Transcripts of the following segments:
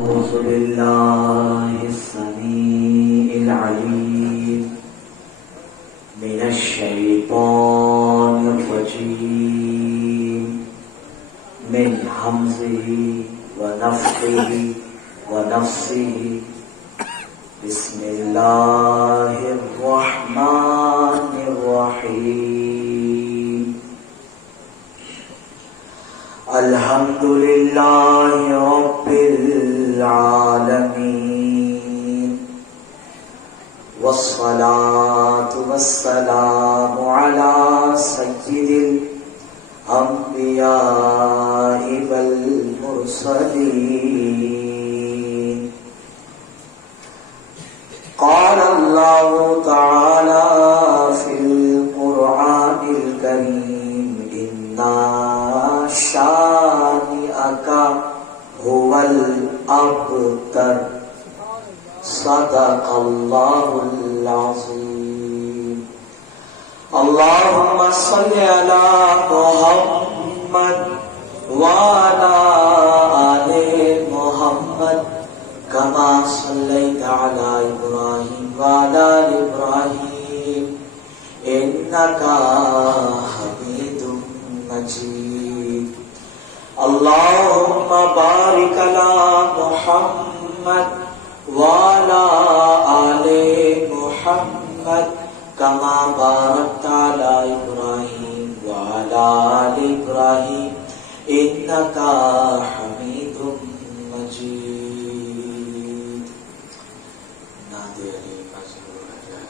أعوذ بالله السميع العليم من الشيطان الرجيم من همزه ونفخه ونفسه بسم الله الرحمن الرحيم الحمد لله رب العالمين والصلاة والسلام على سيد الأنبياء والمرسلين قال الله تعالى في القرآن الكريم إنا شانئك هو الأبتر صدق الله العظيم اللهم صل على محمد وعلى آل محمد كما صليت على إبراهيم وعلى آل إبراهيم إنك حميد مجيد اللهم بارك على محمد وعلى آل محمد كما باركت على إبراهيم وعلى آل إبراهيم إنك حميد مجيد نادي علي مزمور الرجاء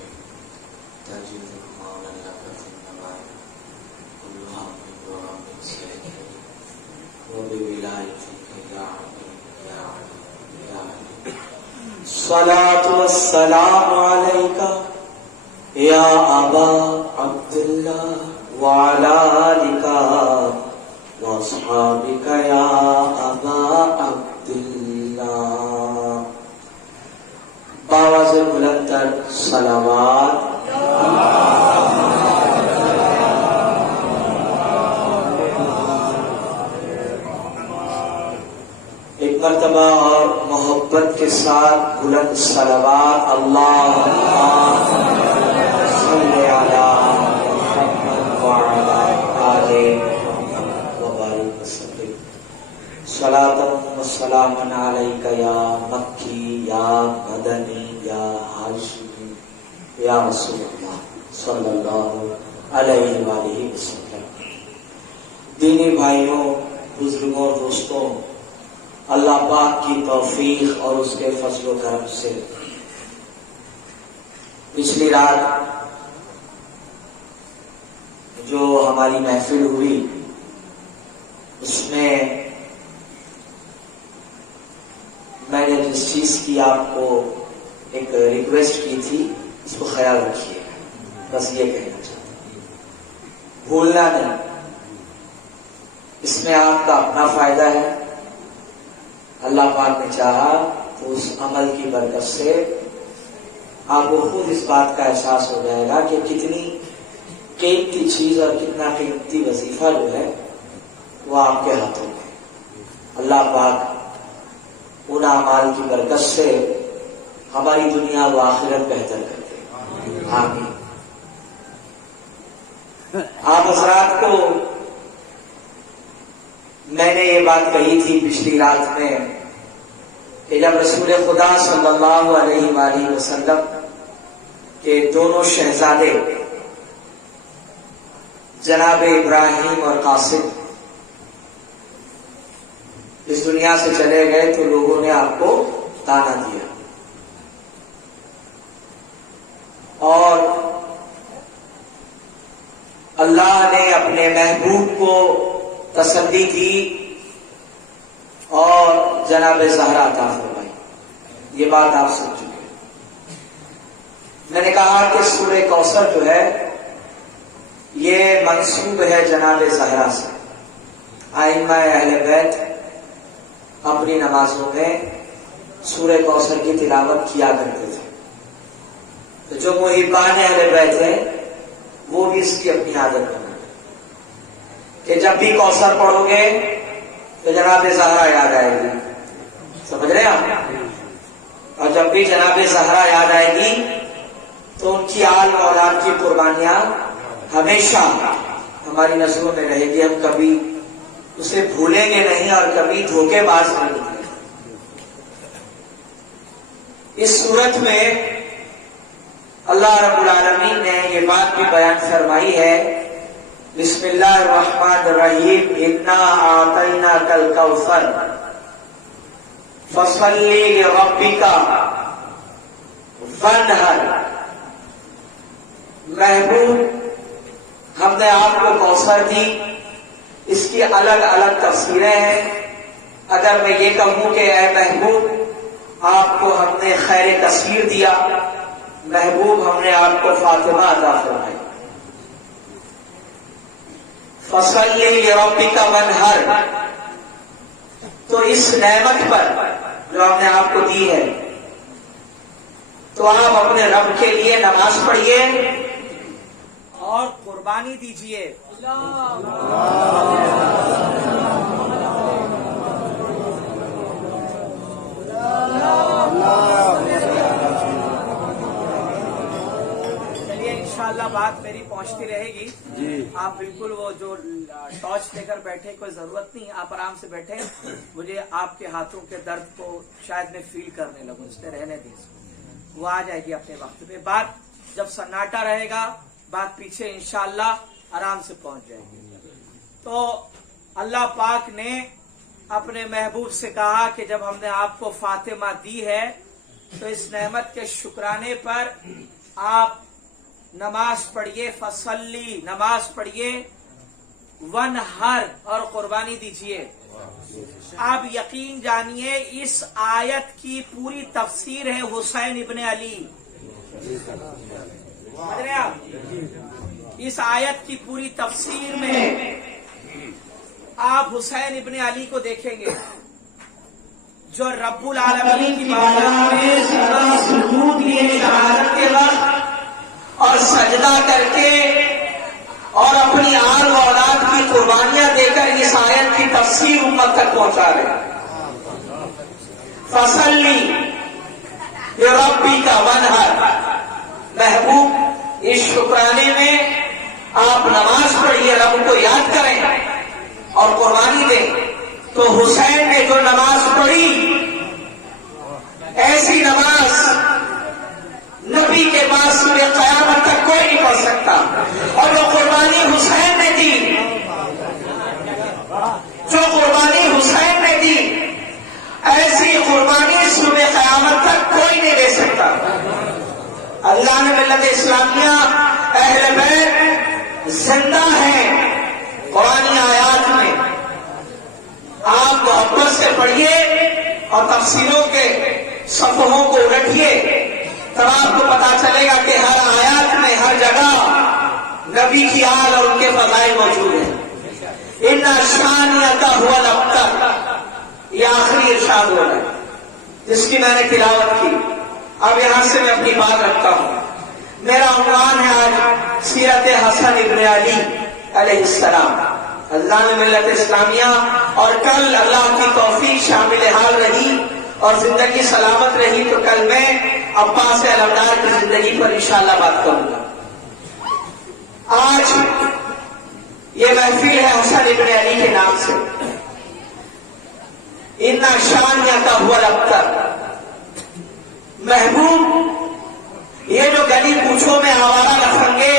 تجد مولا لك في النوائب كلها من دعاء من سيد وبولايتك يا عليم يا عليم يا عليم الصلاة والسلام عليك يا أبا عبد الله وعلى آلك وأصحابك يا أبا عبد الله باواز بلندر صلوات ایک مرتبہ اور محبت کے ساتھ بلند صلوات اللہم صلی علی محمد وعلی آل محمد وبارک وسلم صلاۃ و سلام علیک یا مکی یا مدنی یا ہاشمی یا رسول اللہ صلی اللہ علیہ وآلہ وسلم۔ دینی بھائیوں، بزرگوں اور دوستوں، اللہ پاک کی توفیق اور اس کے فضل و کرم سے پچھلی رات جو ہماری محفل ہوئی اس میں میں نے جس چیز کی آپ کو ایک ریکویسٹ کی تھی اس کو خیال رکھیے، بس یہ کہنا چاہتا ہوں، بھولنا نہیں، اس میں آپ کا اپنا فائدہ ہے۔ اللہ پاک نے چاہا تو اس عمل کی برکت سے آپ کو خود اس بات کا احساس ہو جائے گا کہ کتنی قیمتی چیز اور کتنا قیمتی وظیفہ جو ہے وہ آپ کے ہاتھوں میں۔ اللہ پاک ان اعمال کی برکت سے ہماری دنیا و آخرت بہتر کر دے، آمین۔ آپ حضرات کو میں نے یہ بات کہی تھی پچھلی رات میں کہ جب رسول خدا صلی اللہ علیہ وآلہ وسلم کے دونوں شہزادے جناب ابراہیم اور قاسم اس دنیا سے چلے گئے تو لوگوں نے آپ کو تانا دیا اور اللہ نے اپنے محبوب کو تسلی دی اور جناب زہرا عطا فرمائی۔ یہ بات آپ سن چکے۔ میں نے کہا کہ سورہ کوثر جو ہے یہ منسوب ہے جناب زہرا سے۔ ائمہ اہل بیت اپنی نمازوں میں سورہ کوثر کی تلاوت کیا کرتے تھے، تو جو محبان اہل بیت ہیں وہ بھی اس کی اپنی عادت بنا کہ جب بھی کوثر پڑھو گے تو جناب زہرا یاد آئے گی سمجھ رہے ہیں آپ؟ اور جب بھی جناب زہرا یاد آئے گی تو ان کی آل اولاد کی قربانیاں ہمیشہ ہماری نظروں میں رہے گی. ہم کبھی اسے بھولیں گے نہیں اور کبھی دھوکے باز نہیں نکلیں گے. اس صورت میں اللہ رب العالمین نے یہ بات بھی بیان فرمائی ہے. بسم اللہ الرحمن الرحیم. انا اعطیناک الکوثر فصلی لربک وانحر. محبوب ہم نے آپ کو کوثر دی. اس کی الگ الگ تفسیریں ہیں. اگر میں یہ کہوں کہ اے محبوب آپ کو ہم نے خیر کثیر دیا، محبوب ہم نے آپ کو فاطمہ عطا فرمائی. فصلی لربک وانحر. تو اس نعمت پر جو ہم نے آپ کو دی ہے تو آپ اپنے رب کے لیے نماز پڑھیے اور قربانی دیجیے. چلیے انشاءاللہ بات میری پہنچتی رہے گی. آپ بالکل وہ جو ٹارچ لے کر بیٹھے کوئی ضرورت نہیں، آپ آرام سے بیٹھے. مجھے آپ کے ہاتھوں کے درد کو شاید میں فیل کرنے لگوں، اس نے رہنے دیں. وہ آ جائے گی اپنے وقت پہ. بات جب سناٹا رہے گا بات پیچھے انشاءاللہ آرام سے پہنچ جائے گی. تو اللہ پاک نے اپنے محبوب سے کہا کہ جب ہم نے آپ کو فاطمہ دی ہے تو اس نعمت کے شکرانے پر آپ نماز پڑھیے. فصلی نماز پڑھیے، وانحر اور قربانی دیجیے. آپ یقین جانیے اس آیت کی پوری تفسیر ہے حسین ابن علی. سمجھ رہے آپ؟ اس آیت کی پوری تفسیر میں آپ حسین ابن علی کو دیکھیں گے جو رب العالمین کی بارگاہ میں سجود کیے شہادت کے وقت اور سجدہ کر کے اور اپنی آل و اولاد کی قربانیاں دے کر اس آیت کی تفسیر امت تک پہنچا رہے. فصلی لربک وانحر. محبوب اس شکرانے میں آپ نماز پڑھیے، رب کو یاد کریں اور قربانی دیں. تو حسین نے جو نماز پڑھی ایسی نماز نبی کے پاس سورہ قیامت تک کوئی نہیں پڑھ سکتا. اور جو قربانی حسین نے دی، جو قربانی حسین نے دی، ایسی قربانی سورہ قیامت تک کوئی نہیں دے سکتا. اللہ نے ملت اسلامیہ اہل بیت زندہ ہیں قرآن آیات میں. آپ محبت سے پڑھیے اور تفسیروں کے صفحوں کو الٹیے تب آپ کو پتا چلے گا کہ ہر آیات میں ہر جگہ نبی کی آل اور ان کے فضائل موجود ہیں. ان شانیۃ هو الابتر، یہ آخری ارشاد ہو رہا ہے جس کی میں نے تلاوت کی. اب یہاں سے میں اپنی بات رکھتا ہوں. میرا عنوان ہے آج سیرت حسن ابن علی علیہ السلام. اللہ نے ملت اسلامیہ اور کل اللہ کی توفیق شامل حال رہی اور زندگی سلامت رہی تو کل میں عباس علمدار کی زندگی پر انشاءاللہ بات کروں گا. آج یہ محفل ہے حسن ابن علی کے نام سے. ان شانیۃ هو الابتر. محبوب یہ جو گلی کوچوں میں آوارہ لفنگے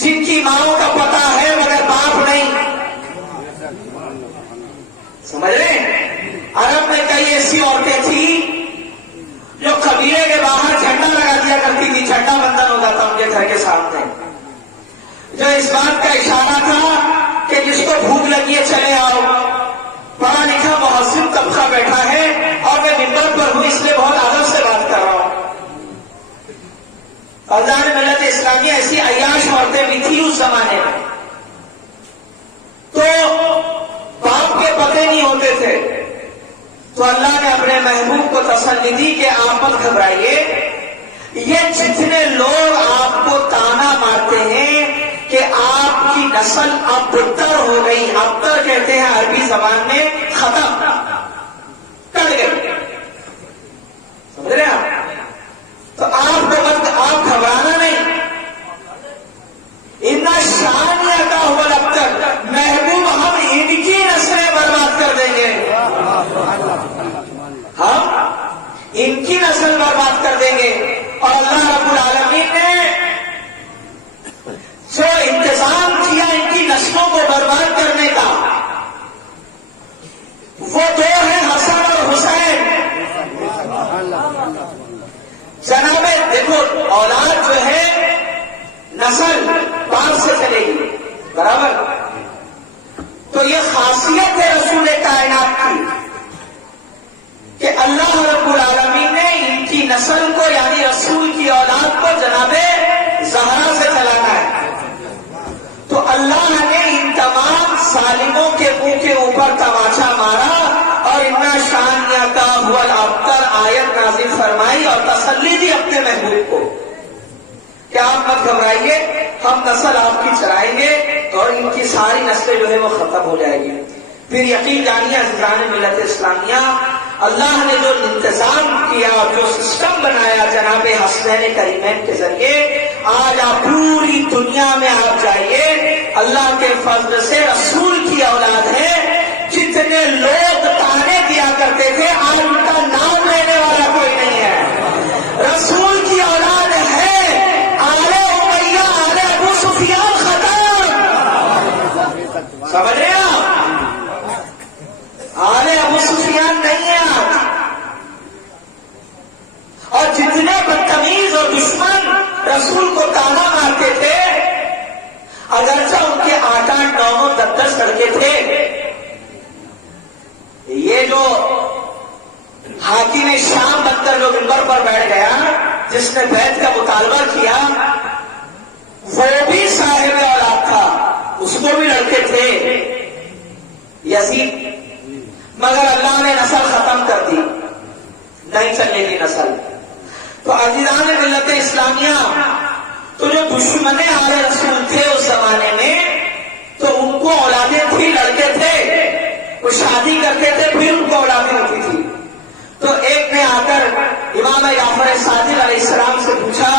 جن کی ماؤں کا پتہ ہے مگر باپ نہیں، سمجھ رہے ہیں؟ عرب میں کئی ایسی عورتیں تھیں جو قبیلے کے باہر جھنڈا لگا دیا کرتی تھی. جھنڈا بندن ہوتا تھا ان کے گھر کے سامنے، جو اس بات کا اشارہ تھا کہ جس کو بھوک لگی ہے چلے آؤ. پڑھا لکھا مہذب طبقہ بیٹھا ہے اور میں ممبر پر ہوں اس لیے بہت ادب سے بات کر رہا ہوں. اللہ نے ملت اسلامیہ ایسی عیاش عورتیں بھی تھی اس زمانے میں. تو باپ کے پتے نہیں ہوتے تھے تو اللہ نے اپنے محبوب کو تسلی دی کہ آپ مت گھبرائیے. یہ جتنے لوگ آپ کو تانا مارتے ہیں کہ آپ کی نسل اب بدتر ہو گئی. ابتر کہتے ہیں عربی زبان میں ختم، کٹ گئی. سمجھ رہے ہیں؟ تو آپ کو آپ گھبرانا نہیں. اتنا شان عطا ہوا ابتر، محبوب ہم ان کی نسلیں برباد کر دیں گے. ہم ان کی نسل برباد کر دیں گے. اور اللہ رب العالمین نے جو انتظام کیا ان کی نسلوں کو برباد کرنے کا، وہ دو ہیں حسن اور حسین. جناب دیکھو اولاد جو ہے نسل باپ سے چلے گی، برابر. تو یہ خاصیت ہے رسول کائنات کی کہ اللہ رب العالمین نے ان کی نسل کو یعنی رسول کی اولاد کو جناب زہرا سے چلانا ہے. تو اللہ نے ان تمام ظالموں کے منہ کے اوپر تماچا مارا اور انا شان عطا ہوا الابتر آیت نازل فرمائی اور تسلی دی اپنے محبوب کو کہ آپ مت گھبرائیے، ہم نسل آپ کی چلائیں گے اور ان کی ساری نسلیں جو ہے وہ ختم ہو جائے گی. پھر یقین جانیے عزیزان ملت اسلامیہ، اللہ نے جو انتظام کیا، جو سسٹم بنایا جناب حسنین کریمین کے ذریعے، آج آپ پوری دنیا میں آپ جائیے، اللہ کے فضل سے رسول کی اولاد ہے. جتنے لوگ تانے دیا کرتے تھے آج ان کا نام لینے والا کوئی نہیں ہے. رسول کی اولاد ہے. آل امیہ، آل ابو سفیان ختم. سمجھ رہے ہیں آپ؟ آل ابو سفیان نہیں ہے آج. اور جتنے بدتمیز اور دشمن رسول کو تانا مارتے تھے، اگرچہ ان کے 8-8 9 10 لڑکے تھے، یہ جو حاکم شام بن کر جو منبر پر بیٹھ گیا، جس نے بیعت کا مطالبہ کیا، وہ بھی صاحب اولاد تھا، اس کو بھی لڑکے تھے یزید. مگر اللہ نے نسل ختم کر دی، نہیں چلنے کی نسل. تو عزیزان ملت اسلامیہ، تو جو دشمن آل رسول تھے اس زمانے میں، تو ان کو اولادیں تھی، لڑکے تھے، وہ شادی کرتے تھے پھر ان کو اولادیں ہوتی تھی. تو ایک نے آ کر امام جعفر صادق علیہ السلام سے پوچھا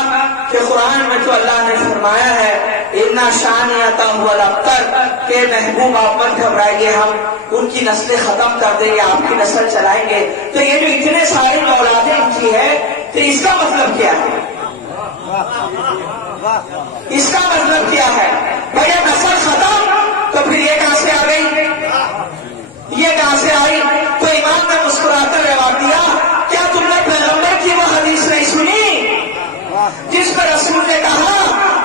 کہ قرآن میں تو اللہ نے فرمایا ہے انا شان عطا ہوا الابتر کہ محبوب آپ مت گھبرائیے، ہم ان کی نسلیں ختم کر دیں گے، آپ کی نسل چلائیں گے. تو یہ جو اتنے ساری اولادیں ان کی ہے، تو اس کا مطلب کیا ہے؟ اس کا مطلب کیا ہے؟ بھیا نسل ختم تو پھر یہ کہاں سے آ گئی؟ یہ کہاں سے آئی؟ تو امام نے مسکرا کر جواب دیا، کیا تم نے پیغمبر کی وہ حدیث نہیں سنی جس میں رسول نے کہا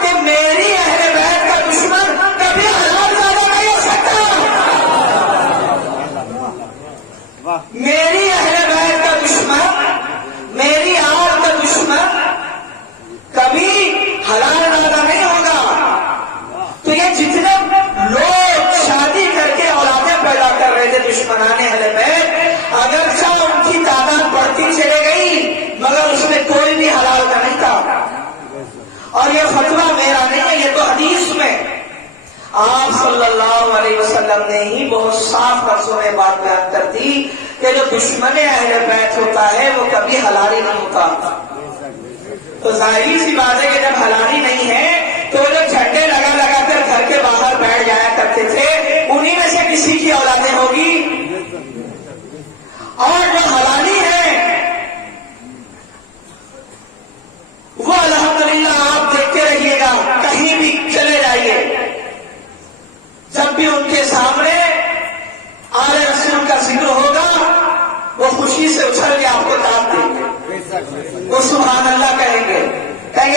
کہ میری اہل بیت کا دشمن کبھی حلال زیادہ نہیں ہو سکتا؟ میری اہل بیت کا دشمن، میری آل کا دشمن کبھی حلال زیادہ نہیں ہوگا. تو یہ جتنے لوگ شادی کر کے اولادیں پیدا کر رہے تھے دشمنان اہل بیت، اگرچہ ان کی تعداد بڑھتی چلے گئی مگر اس میں کوئی بھی حلال کا نہیں تھا. اور یہ فتویٰ میرا نہیں ہے، یہ تو حدیث میں آپ صلی اللہ علیہ وسلم نے ہی بہت صاف لفظوں میں بات بیان کر دی کہ جو دشمن اہل بیت ہوتا ہے وہ کبھی حلالی نہیں ہوتا. تو ظاہری سی بات ہے کہ جب حلالی نہیں ہے تو وہ جو جھنڈے لگا لگا کر گھر کے باہر بیٹھ جایا کرتے تھے، انہی میں سے کسی کی اولادیں ہوگی. اور جو حلالی ہے وہ الحمدللہ آپ دیکھتے رہیے گا، کہیں بھی چلے جائیے، جب بھی ان کے سامنے آل رسول کا ذکر ہوگا وہ خوشی سے اچھل کے آپ کو داد دیں گے، وہ سبحان اللہ کہیں گے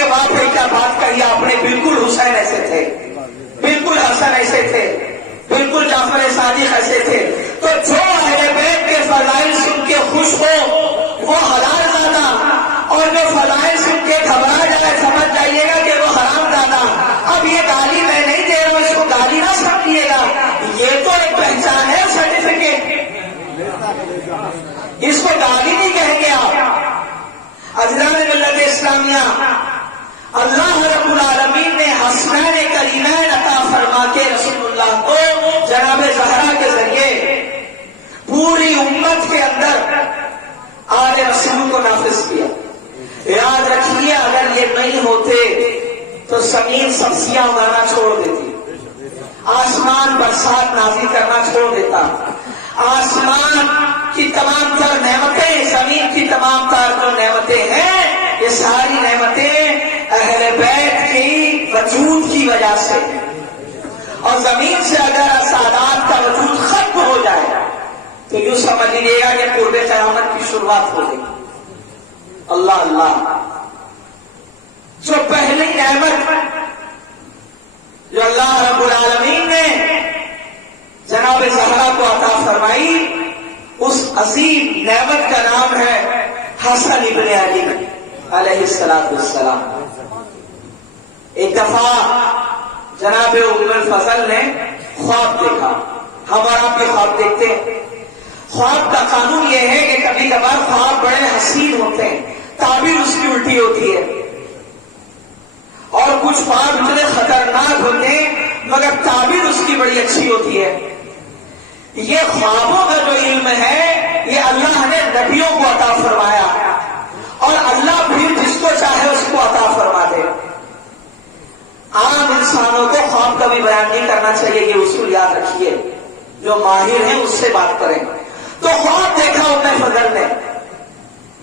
واہ بھائی کیا بات کہی آپ نے، بالکل حسین ایسے تھے، بالکل حسن ایسے تھے، بالکل جعفر صادق ایسے تھے. تو جو اہل بیت کے فضائل سن کے خوش ہو وہ حلال زادہ، اور جو فضائل سن کے گھبرا جائے سمجھ جائیے گا کہ وہ حرام زادہ. اب یہ گالی میں نہیں دے رہا ہوں، اس کو گالی نہ سمجھیے گا، یہ تو ایک پہچان ہے، سرٹیفکیٹ، اس کو گالی نہیں کہیں گے آپ. عزیزان ملت اسلامیہ، اللہ رب العالمین نے حسنین کریمین عطا فرما کے رسول اللہ کو جناب زہرا کے ذریعے پوری امت کے اندر آل رسول کو نافذ کیا. یاد رکھیے اگر یہ نہیں ہوتے تو زمین سبزیاں اگانا چھوڑ دیتی, آسمان برسات نازل کرنا چھوڑ دیتا, آسمان کی تمام تر نعمتیں, زمین کی تمام تر جو نعمتیں ہیں, یہ ساری نعمتیں اہل بیت کی وجود کی وجہ سے, اور زمین سے اگر سادات کا وجود ختم ہو جائے تو یوں سمجھ لیجیے گا کہ قرب قیامت کی شروعات ہو گئی. اللہ اللہ, جو پہلی نعمت جو اللہ رب العالمین نے جناب زہرا کو عطا فرمائی, اس عظیم نعمت کا نام ہے حسن ابن علی علیہ السلام. ایک دفعہ جناب ام الفضل نے خواب دیکھا, ہمارا بھی خواب دیکھتے ہیں. خواب کا قانون یہ ہے کہ کبھی کبھار خواب بڑے حسین ہوتے ہیں, تعبیر اس کی الٹی ہوتی ہے, اور کچھ خواب اتنے خطرناک ہوتے ہیں مگر تعبیر اس کی بڑی اچھی ہوتی ہے. یہ خوابوں کا جو علم ہے یہ اللہ نے نبیوں کو عطا فرمایا, اور اللہ بھی جس کو چاہے اس کو عطا فرما دے. عام انسانوں کو خواب کا بھی بیان نہیں کرنا چاہیے, یہ اصول یاد رکھیے. جو ماہر ہیں اس سے بات کریں. تو خواب دیکھا ام فضل نے,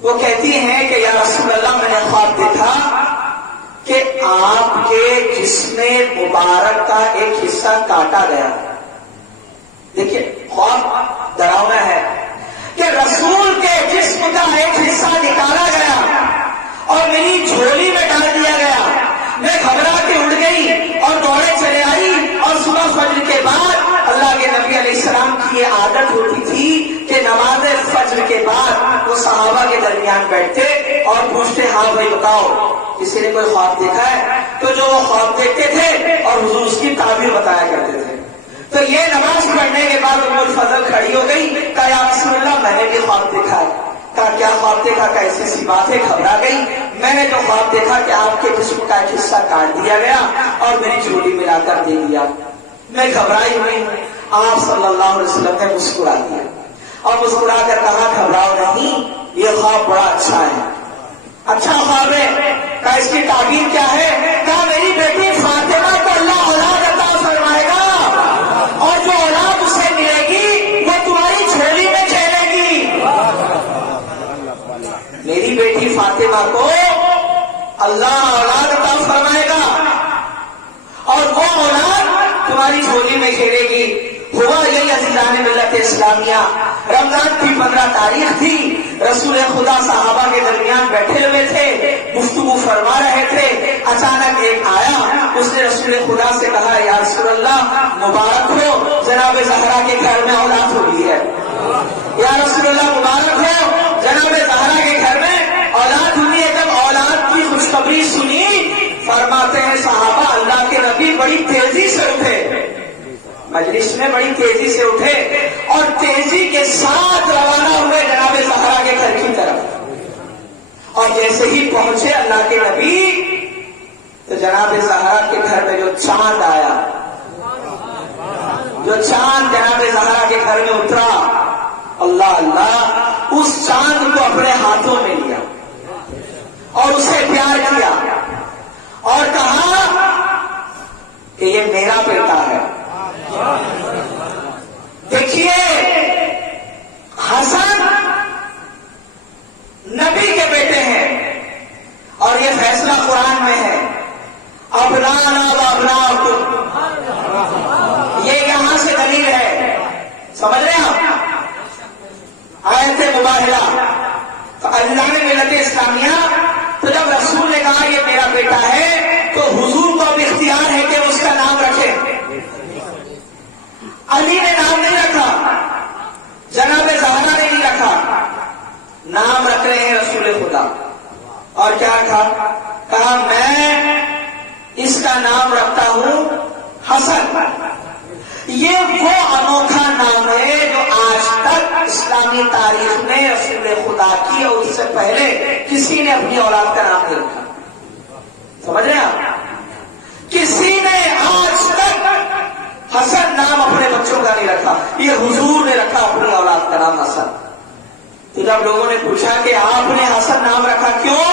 وہ کہتی ہیں کہ یا رسول اللہ میں نے خواب دیکھا کہ آپ کے جسم مبارک کا ایک حصہ کاٹا گیا. دیکھیے خواب ڈراؤنا ہے کہ رسول کے جسم کا ایک حصہ نکالا گیا اور میری جھولی میں ڈال دیا گیا. میں گھبرا کے اٹھ گئی اور دوڑے چلے آئی, اور صبح فجر کے بعد اللہ کے نبی علیہ السلام کی یہ عادت ہوتی تھی کہ نماز فجر کے بعد وہ صحابہ کے درمیان بیٹھتے اور پوچھتے, ہاں بھائی بتاؤ کسی نے کوئی خواب دیکھا ہے؟ تو جو وہ خواب دیکھتے تھے اور حضور اس کی تعبیر بتایا کرتے تھے. تو یہ نماز پڑھنے کے بعد ام الفضل کھڑی ہو گئی, کہا یا رسول اللہ میں نے بھی خواب دیکھا ہے. کہا کیا خواب دیکھا؟ کہ ایسی سی بات ہے. گھبرا گئی. میں نے جو خواب دیکھا کہ آپ کے جسم کا ایک حصہ کاٹ دیا گیا اور میری جھولی ملا کر دے دیا. میں گھبرائی ہوئی. آپ صلی اللہ علیہ وسلم نے مسکرا دیا اور مسکرا کر کہا گھبراؤ نہیں, یہ خواب بڑا اچھا ہے. اچھا خواب ہے. کہا اس کی تعبیر کیا ہے؟ کہا میری بیٹی فاطمہ کو اللہ اولاد عطا فرمائے گا, اور جو اولاد اسے ملے گی وہ تمہاری جھولی میں کھیلے گی. میری بیٹی فاطمہ کو اللہ اولاد عطا فرمائے گا اور وہ اولاد تمہاری جھولی میں کھیلے گی. ہوا یہی عزیزان ملت اسلامیہ, رمضان کی 15 تاریخ تھی, رسول خدا صحابہ کے درمیان بیٹھے ہوئے تھے, گفتگو فرما رہے تھے. اچانک ایک آیا, اس نے رسول خدا سے کہا یا رسول اللہ مبارک ہو, جناب زہرا کے گھر میں اولاد ہو گئی ہے. یا رسول اللہ مبارک ہو, جناب زہرا کے گھر میں اولاد ہوئی ہے. جب اولاد کی خوشخبری سنی, فرماتے ہیں صحابہ اللہ کے نبی بڑی تیزی سے اٹھے, مجلس میں بڑی تیزی سے اٹھے اور تیزی کے ساتھ روانہ ہوئے جناب زہرا کے گھر کی طرف. اور جیسے ہی پہنچے اللہ کے نبی تو جناب زہرا کے گھر میں جو چاند آیا, جو چاند جناب زہرا کے گھر میں اترا, اللہ اللہ, اس چاند کو اپنے ہاتھوں میں لیا اور اسے پیار کیا اور کہا کہ یہ میرا بیٹا ہے. دیکھیے حسن نبی کے بیٹے ہیں اور یہ فیصلہ قرآن میں ہے, ابنانا و ابناؤکم, یہ یہاں سے دلیل ہے. سمجھ رہے ہیں آپ آیت مباہلہ. تو اللہ نے ملت اسلامیہ, تو جب رسول نے کہا یہ میرا بیٹا ہے تو حضور کو اب اختیار ہے کہ اس کا نام رکھے. علی نے نام نہیں رکھا, جناب زہرا نے نہیں رکھا, نام رکھ رہے ہیں رسول خدا. اور کیا کہا میں اس کا نام رکھتا ہوں حسن. یہ وہ انوکھا نام ہے جو آج تک اسلامی تاریخ میں رسول خدا کی اور اس سے پہلے کسی نے اپنی اولاد کا نام نہیں رکھا. سمجھ رہے ہیں آپ؟ کسی نے آج تک حسن نام اپنے بچوں کا نہیں رکھا، یہ حضور نے رکھا اپنی اولاد کا نام حسن۔ تو جب لوگوں نے پوچھا کہ آپ نے حسن نام رکھا کیوں،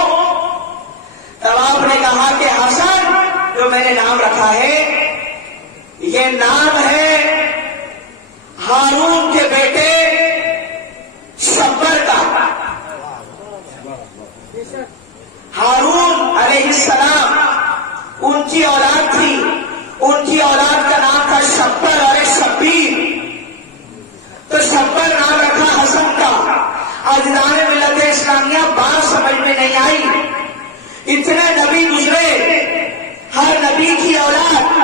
تب آپ نے کہا کہ حسن جو میں نے نام رکھا ہے یہ نام ہے ہارون کے بیٹے شبر کا۔ ہارون علیہ السلام ان کی اولاد تھی، ان کی اولاد کا نام تھا شبر اور شبیر، تو شبر نام رکھا حسن کا۔ اجداد ملت اسلامیہ بات سمجھ میں نہیں آئی، اتنے نبی گزرے، ہر نبی کی اولاد،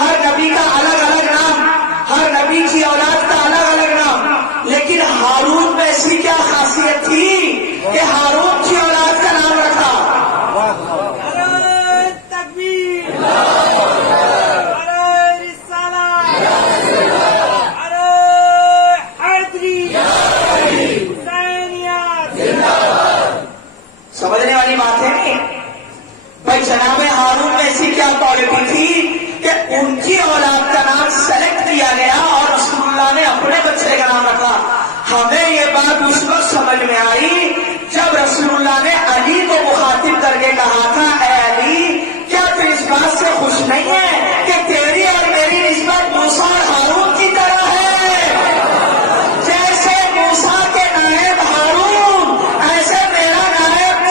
ہر نبی کا الگ الگ نام، ہر نبی کی اولاد کا الگ الگ نام، لیکن ہارون میں ایسی کیا خاصیت تھی کہ ہارون کی اولاد کا نام رکھا؟ سمجھنے والی بات ہے نہیں بھائی؟ جناب ہارون میں ایسی کیا کوالٹی تھی کہ ان کی اولاد کا نام سلیکٹ کیا گیا اور رسول اللہ نے اپنے بچے کا نام رکھا؟ ہمیں یہ بات اس وقت سمجھ میں آئی جب رسول اللہ نے علی کو مخاطب کر کے کہا تھا، اے علی کیا تو اس بات سے خوش نہیں ہے کہ تیری اور میری نسبت موسیٰ اور ہارون کی طرح ہے؟ جیسے موسیٰ کے نائب ہارون ایسے میرا نائب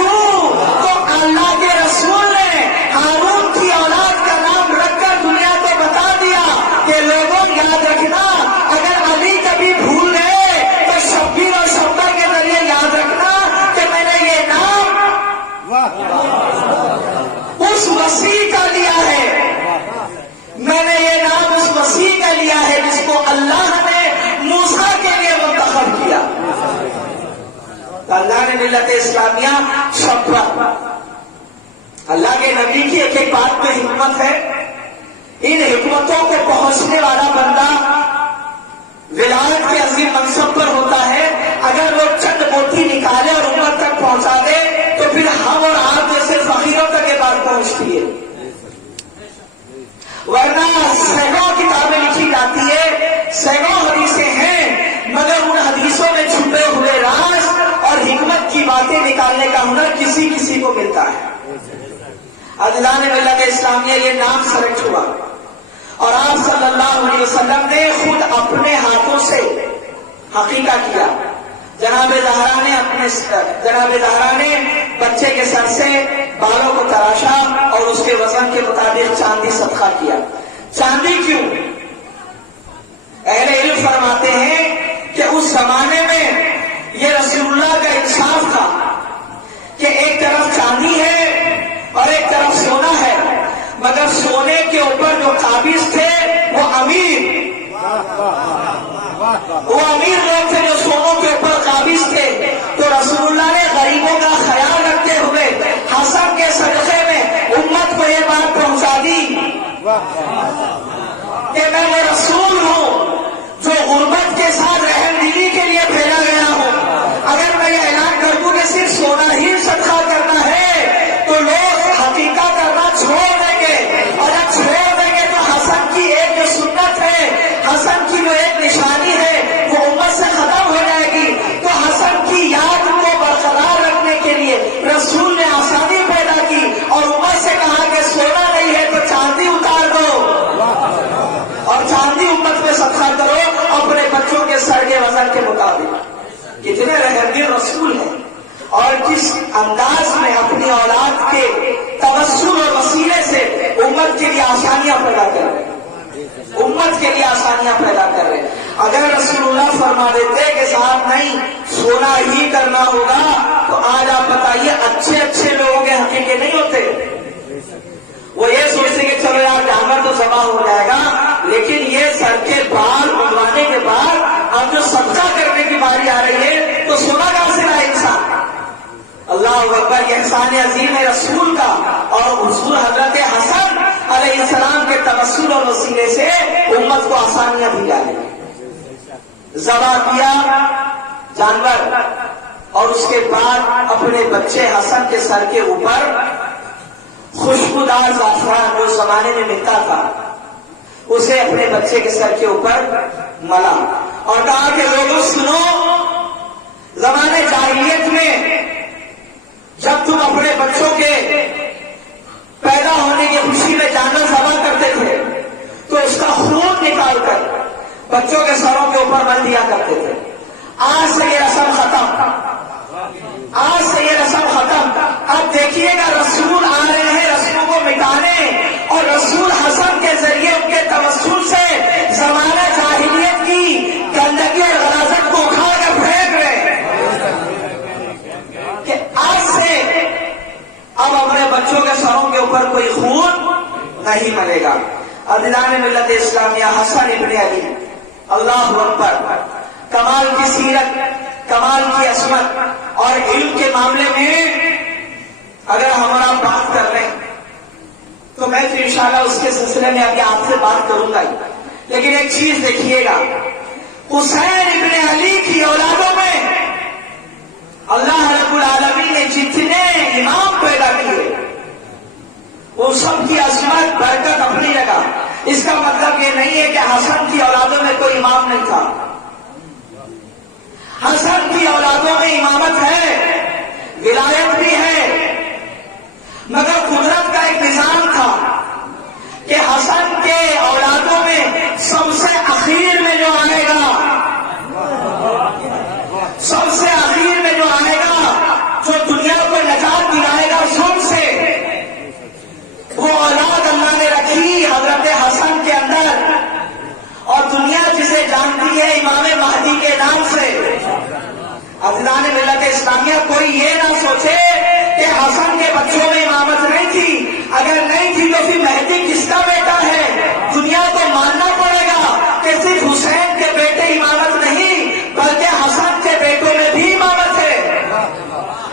تو اللہ کے رسول نے ہارون کی اولاد کا نام رکھ کر دنیا کو بتا دیا کہ لوگوں یاد رکھنا، اگر علی کبھی بھول گئے تو شبیر اور شبر کے ذریعے یاد رکھنا کہ میں نے یہ نام اس مسیح کا لیا ہے، میں نے یہ نام اس مسیح کا لیا ہے جس کو اللہ نے موسیٰ کے لیے منتخب کیا۔ اللہ نے ملت اسلامیہ شبر، اللہ کے نبی کی ایک ایک بات میں حکمت ہے، ان حکمتوں کو پہنچنے والا بندہ ولایت کے عظیم منصب پر ہوتا ہے، اگر وہ چند موتی نکالے اور امت تک پہنچا دے تو پھر ہم اور آپ جیسے فقیروں تک یہ بات پہنچتی ہے، ورنہ سینکڑوں کتابیں لکھی جاتی ہے، سینکڑوں حدیثیں ہیں، مگر ان حدیثوں میں چھپے ہوئے راز اور حکمت کی باتیں نکالنے کا ہنر کسی کسی کو ملتا ہے۔ اجداد ملت اسلامیہ یہ نام سلیکٹ ہوا اور آپ صلی اللہ علیہ وسلم نے خود اپنے ہاتھوں سے حقیقہ کیا۔ جناب زہرا نے بچے کے سر سے بالوں کو تراشا اور اس کے وزن کے مطابق چاندی صدقہ کیا۔ چاندی کیوں؟ اہل علم فرماتے ہیں کہ اس زمانے میں یہ رسول اللہ کا انصاف تھا کہ ایک طرف چاندی ہے اور ایک طرف سونا ہے، مگر سونے کے اوپر جو قابض تھے وہ امیر لوگ تھے جو سونوں کے اوپر قابض تھے، تو رسول اللہ نے غریبوں کا خیال رکھتے ہوئے حسن کے صدقے میں امت کو یہ بات پہنچا دی کہ میں وہ رسول ہوں جو غربت کے ساتھ رحم دلی کے لیے بھیجا گیا ہوں۔ اگر میں یہ اعلان کر دوں کہ صرف سونا ہی صدقہ کرنا ہے تو لوگ حقیقت کرنا چھوڑ دیں گے، اور جب چھوڑ دیں گے تو حسن کی ایک جو سنت ہے، حسن کی جو ایک نشانی ہے وہ امت سے ختم ہو جائے گی۔ تو حسن کی یاد کو برقرار رکھنے کے لیے رسول نے آسانی پیدا کی اور امت سے کہا کہ سونا نہیں ہے تو چاندی اتار دو اور چاندی امت میں صدقہ کرو اپنے بچوں کے سر کے وزن کے مطابق۔ کتنے رحمدل رسول ہیں اور کس انداز میں اپنی اولاد کے توسل اور وسیلے سے امت کے لیے آسانیاں پیدا کر رہے ہیں، امت کے لیے آسانیاں پیدا کر رہے ہیں۔ اگر رسول اللہ فرما دیتے کہ صاحب نہیں سونا ہی کرنا ہوگا تو آج آپ بتائیے اچھے لوگوں کے حقیقے نہیں ہوتے، وہ یہ سوچتے کہ چلو یار جانور تو ذبح ہو جائے گا، لیکن یہ سر کے بال اڑوانے کے بعد اب جو صدقہ کرنے کی باری آ رہی ہے تو سونا کہاں سے لائے انسان؟ اللہ اکبر، یہ احسان عظیم ہے رسول کا، اور حضور حضرت حسن علیہ السلام کے توسل اور وسیلے سے امت کو آسانیاں بھی جائیں۔ ذبح کیا جانور اور اس کے بعد اپنے بچے حسن کے سر کے اوپر خوشبودار زعفران جو زمانے میں ملتا تھا اسے اپنے بچے کے سر کے اوپر ملا اور کہا کہ لوگوں سنو، زمانے جاہلیت میں جب تم اپنے بچوں کے پیدا ہونے کی خوشی میں جانور ذبح کرتے تھے تو اس کا خون نکال کر بچوں کے سروں کے اوپر مل دیا کرتے تھے. آج سے یہ رسم ختم، آج سے یہ رسم ختم. اب دیکھیے گا رسول آ رہے ہیں رسموں کو مٹانے، اور رسول حسن کے ذریعے ان کے توسل سے زمانہ جاہلیت کی گندگی اور غلاظت کو اکھاڑ کر پھینک رہے کہ آج سے اب اپنے بچوں کے سروں کے اوپر کوئی خون نہیں ملے گا. عزیزان ملت اسلامیہ، حسن ابن علی، اللہ اکبر، کمال کی سیرت، کمال کی عصمت، اور علم کے معاملے میں اگر ہمارا بات کر لیں تو میں تو انشاءاللہ اس کے سلسلے میں ابھی آپ سے بات کروں گا. لیکن ایک چیز دیکھیے گا، حسین ابن علی کی اولادوں میں اللہ رب العالمین نے جتنے امام پیدا کیے وہ سب کی عظمت برکت اپنی جگہ. اس کا مطلب یہ نہیں ہے کہ حسن کی اولادوں میں کوئی امام نہیں تھا. حسن کی اولادوں میں امامت ہے، ولایت بھی ہے، مگر قدرت کا ایک نظام تھا کہ حسن کے اولادوں میں سب سے اخیر میں جو آئے گا، سب سے اخیر میں جو آئے گا، جو دنیا کو نجات دلائے گا ظلم سے، وہ اولاد اللہ نے رکھی حضرت حسن کے اندر. اور دنیا جسے جانتی ہے امام مہدی کے نام سے. عزیزان ملت اسلامیہ، کوئی یہ نہ سوچے کہ حسن کے بچوں میں امامت نہیں تھی. اگر نہیں تھی تو پھر مہدی کس کا بیٹا ہے؟ دنیا کو ماننا پڑے گا کہ صرف حسین کے بیٹے امامت نہیں بلکہ حسن کے بیٹوں میں بھی امامت ہے.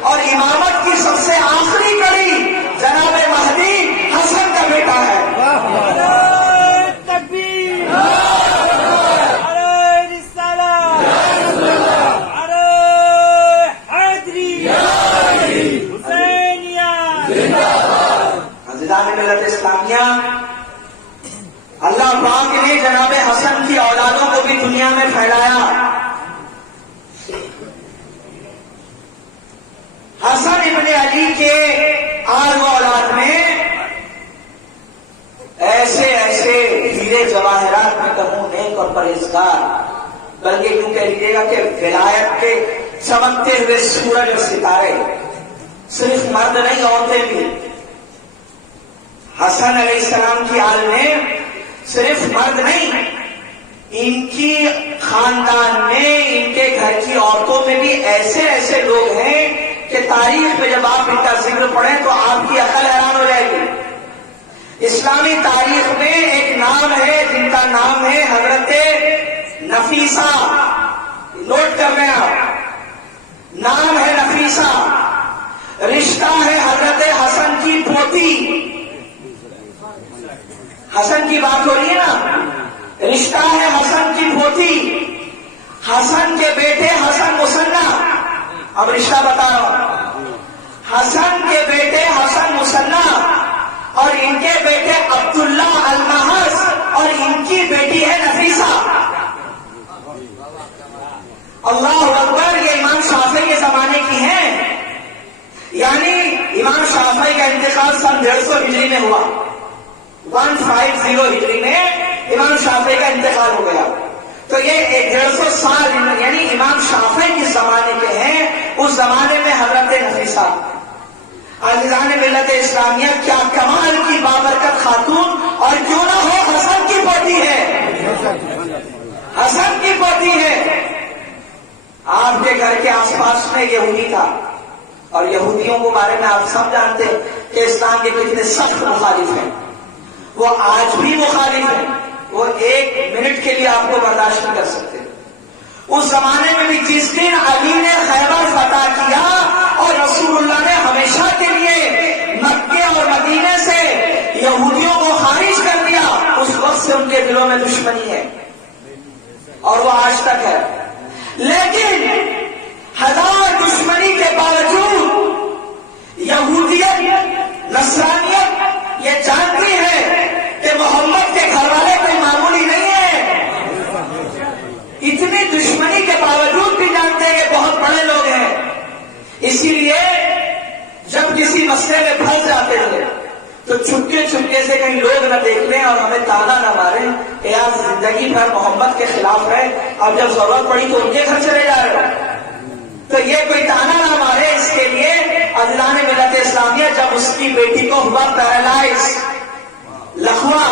اور امامت کی سب سے آخری کڑی جناب مہدی حسن کا بیٹا ہے. ملت اسلامیہ، اللہ پاک نے جناب حسن کی اولادوں کو بھی دنیا میں پھیلایا. حسن ابن علی کے آل و اولاد میں ایسے ایسے ہیرے جواہرات میں کہوں نیک اور پرہیزگار، بلکہ یوں کہہ لیجیے گا کہ ولایت کے چمکتے ہوئے سورج اور ستارے. صرف مرد نہیں، عورتیں بھی. حسن علیہ السلام کی آل میں صرف مرد نہیں، ان کی خاندان میں، ان کے گھر کی عورتوں میں بھی ایسے ایسے لوگ ہیں کہ تاریخ میں جب آپ ان کا ذکر پڑھیں تو آپ کی عقل حیران ہو جائے گی. اسلامی تاریخ میں ایک نام ہے جن کا نام ہے حضرت نفیسہ. نوٹ کر لیں آپ، نام ہے نفیسہ. رشتہ ہے حضرت حسن کی پوتی. حسن کی بات ہو رہی ہے نا، رشتہ ہے حسن کی پوتی. حسن کے بیٹے حسن مصنع، اب رشتہ بتا رہا ہوں. حسن کے بیٹے حسن مصنع اور ان کے بیٹے عبداللہ المحض اور ان کی بیٹی ہے نفیسہ. اللہ اکبر. یہ امام شافعی کے زمانے کی ہیں. یعنی امام شافعی کا انتقال سن 150 ہجری میں ہوا. 150 ہجری میں امام شافعی کا انتقال ہو گیا. تو یہ 150 سال یعنی امام شافعی کے زمانے کے ہیں. اس زمانے میں حضرت نفیسہ. عزیزان ملت اسلامیہ، کیا کمال کی بابرکت خاتون، اور کیوں نہ ہو حسن کی پوتی ہے، حسن کی پوتی ہے. آپ کے گھر کے آس پاس میں یہودی تھا، اور یہودیوں کے بارے میں آپ سب جانتے ہیں کہ اسلام کے کتنے سخت مخالف ہیں. وہ آج بھی مخالف ہیں. وہ ایک منٹ کے لیے آپ کو برداشت نہیں کر سکتے. اس زمانے میں بھی جس دن علی نے خیبر فتح کیا اور رسول اللہ نے ہمیشہ کے لیے مکے اور مدینے سے یہودیوں کو خارج کر دیا، اس وقت سے ان کے دلوں میں دشمنی ہے اور وہ آج تک ہے. لیکن ہزار دشمنی کے باوجود یہودیت، نصرانیت مسئلے میں پھنس جاتے تھے تو چھپکے چھپکے سے کہیں لوگ نہ دیکھ لیں اور ہمیں تانا نہ ماریں کہ یار زندگی بھر محمد کے خلاف ہے، اب جب ضرورت پڑی تو ان کے گھر چلے جا رہے ہیں، تو یہ کوئی تانا نہ مارے۔ اس کے لیے عدلان ملت اسلامیہ جب اس کی بیٹی کو ہوا پیرالائز، لقوا،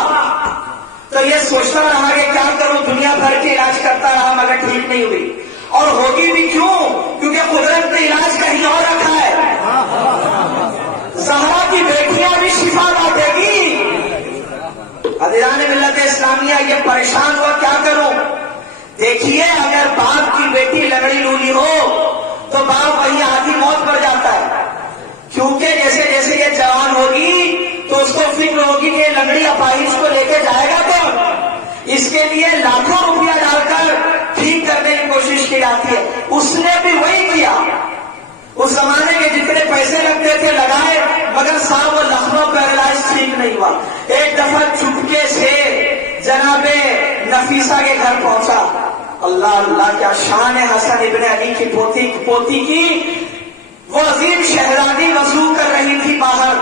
تو یہ سوچتا رہا کہ کیا کروں، دنیا بھر کے علاج کرتا رہا مگر ٹھیک نہیں ہوئی، اور ہوگی بھی کیوں؟ کیونکہ قدرت نے علاج کہیں اور رکھا ہے۔ زہرا کی بیٹیاں بھی شفا بانٹے گی۔ عدلان ملت اسلامیہ یہ پریشان ہوا کیا کروں؟ دیکھیے اگر باپ کی بیٹی لگڑی لولی ہو تو باپ وہی آدھی موت پر جاتا ہے، کیونکہ جیسے جیسے یہ جوان ہوگی تو اس کو فکر ہوگی کہ لنگڑی اپاہج کو لے کے جائے گا کون، اس کے لیے لاکھوں روپیہ ڈال کر ٹھیک کرنے کی کوشش کی جاتی ہے۔ اس نے بھی وہی کیا، اس زمانے کے جتنے پیسے لگتے تھے لگائے، مگر صاحب وہ لکھنؤ پیرالائز ٹھیک نہیں ہوا۔ ایک دفعہ چپکے سے جناب نفیسہ کے گھر پہنچا، اللہ اللہ کیا شان ہے حسن ابن علی کی پوتی کی، وہ عظیم شہزادی وضو کر رہی تھی باہر،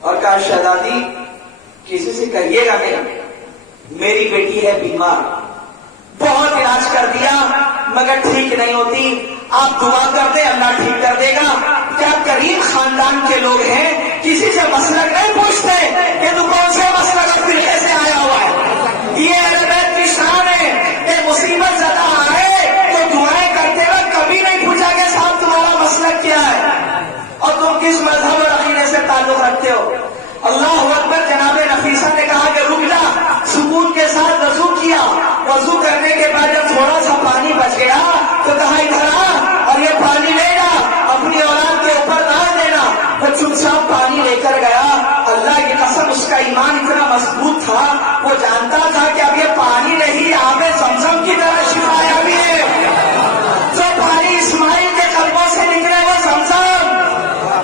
اور کہا شہزادی کسی سے کہیے گا نہیں میری بیٹی ہے بیمار، بہت علاج کر دیا مگر ٹھیک نہیں ہوتی، آپ دعا کر دیں اللہ ٹھیک کر دے گا۔ کیا کریم خاندان کے لوگ ہیں، کسی سے مسلک نہیں پوچھتے کہ تو کون سے مسلک اور فرقے سے آیا ہوا ہے۔ یہ اہل بیت کی شان ہے کہ مصیبت زدہ آئے تو دعائیں کرتے ہوئے کبھی نہیں پوچھا کہ صاحب تمہارا مسلک کیا ہے اور تم کس مذہب اور عقیدے سے تعلق رکھتے ہو۔ اللہ اکبر۔ جناب نفیسہ نے کہا کہ رک جا، سکون کے ساتھ وضو کیا، وضو کرنے کے بعد جب تھوڑا سا پانی بچ گیا تو کہا ادھر آ اور یہ پانی لے جا، اپنی اولاد کے اوپر ڈال دینا۔ وہ چپ چاپ پانی لے کر گیا۔ اللہ کی قسم اس کا ایمان اتنا مضبوط تھا، وہ جانتا تھا کہ اب یہ پانی نہیں آب زمزم کی طرح شفا یابی ہے، جو پانی اسماعیل کے قلبوں سے نکلے وہ زمزم،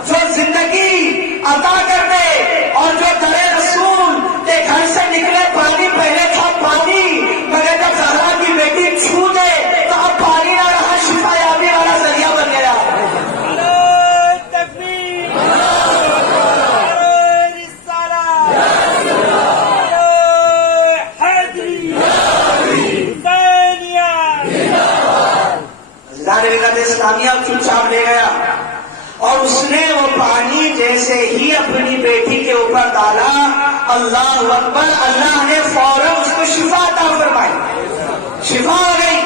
جو زندگی عطا کر دے، اور جو در رسول کے گھر سے نکلے پانی پہلے تھا پانی، مگر جب زہرا کی بیٹی چھو دے تو اب پانی نہ رہا، شفا یابی والا ذریعہ بن گیا۔ اسلامیہ چپ چاپ لے گیا اور اس نے وہ پانی جیسے ہی اپنی بیٹی کے اوپر ڈالا، اللہ اکبر، اللہ نے فوراً اس کو شفا عطا فرمائی، شفا ہو گئی،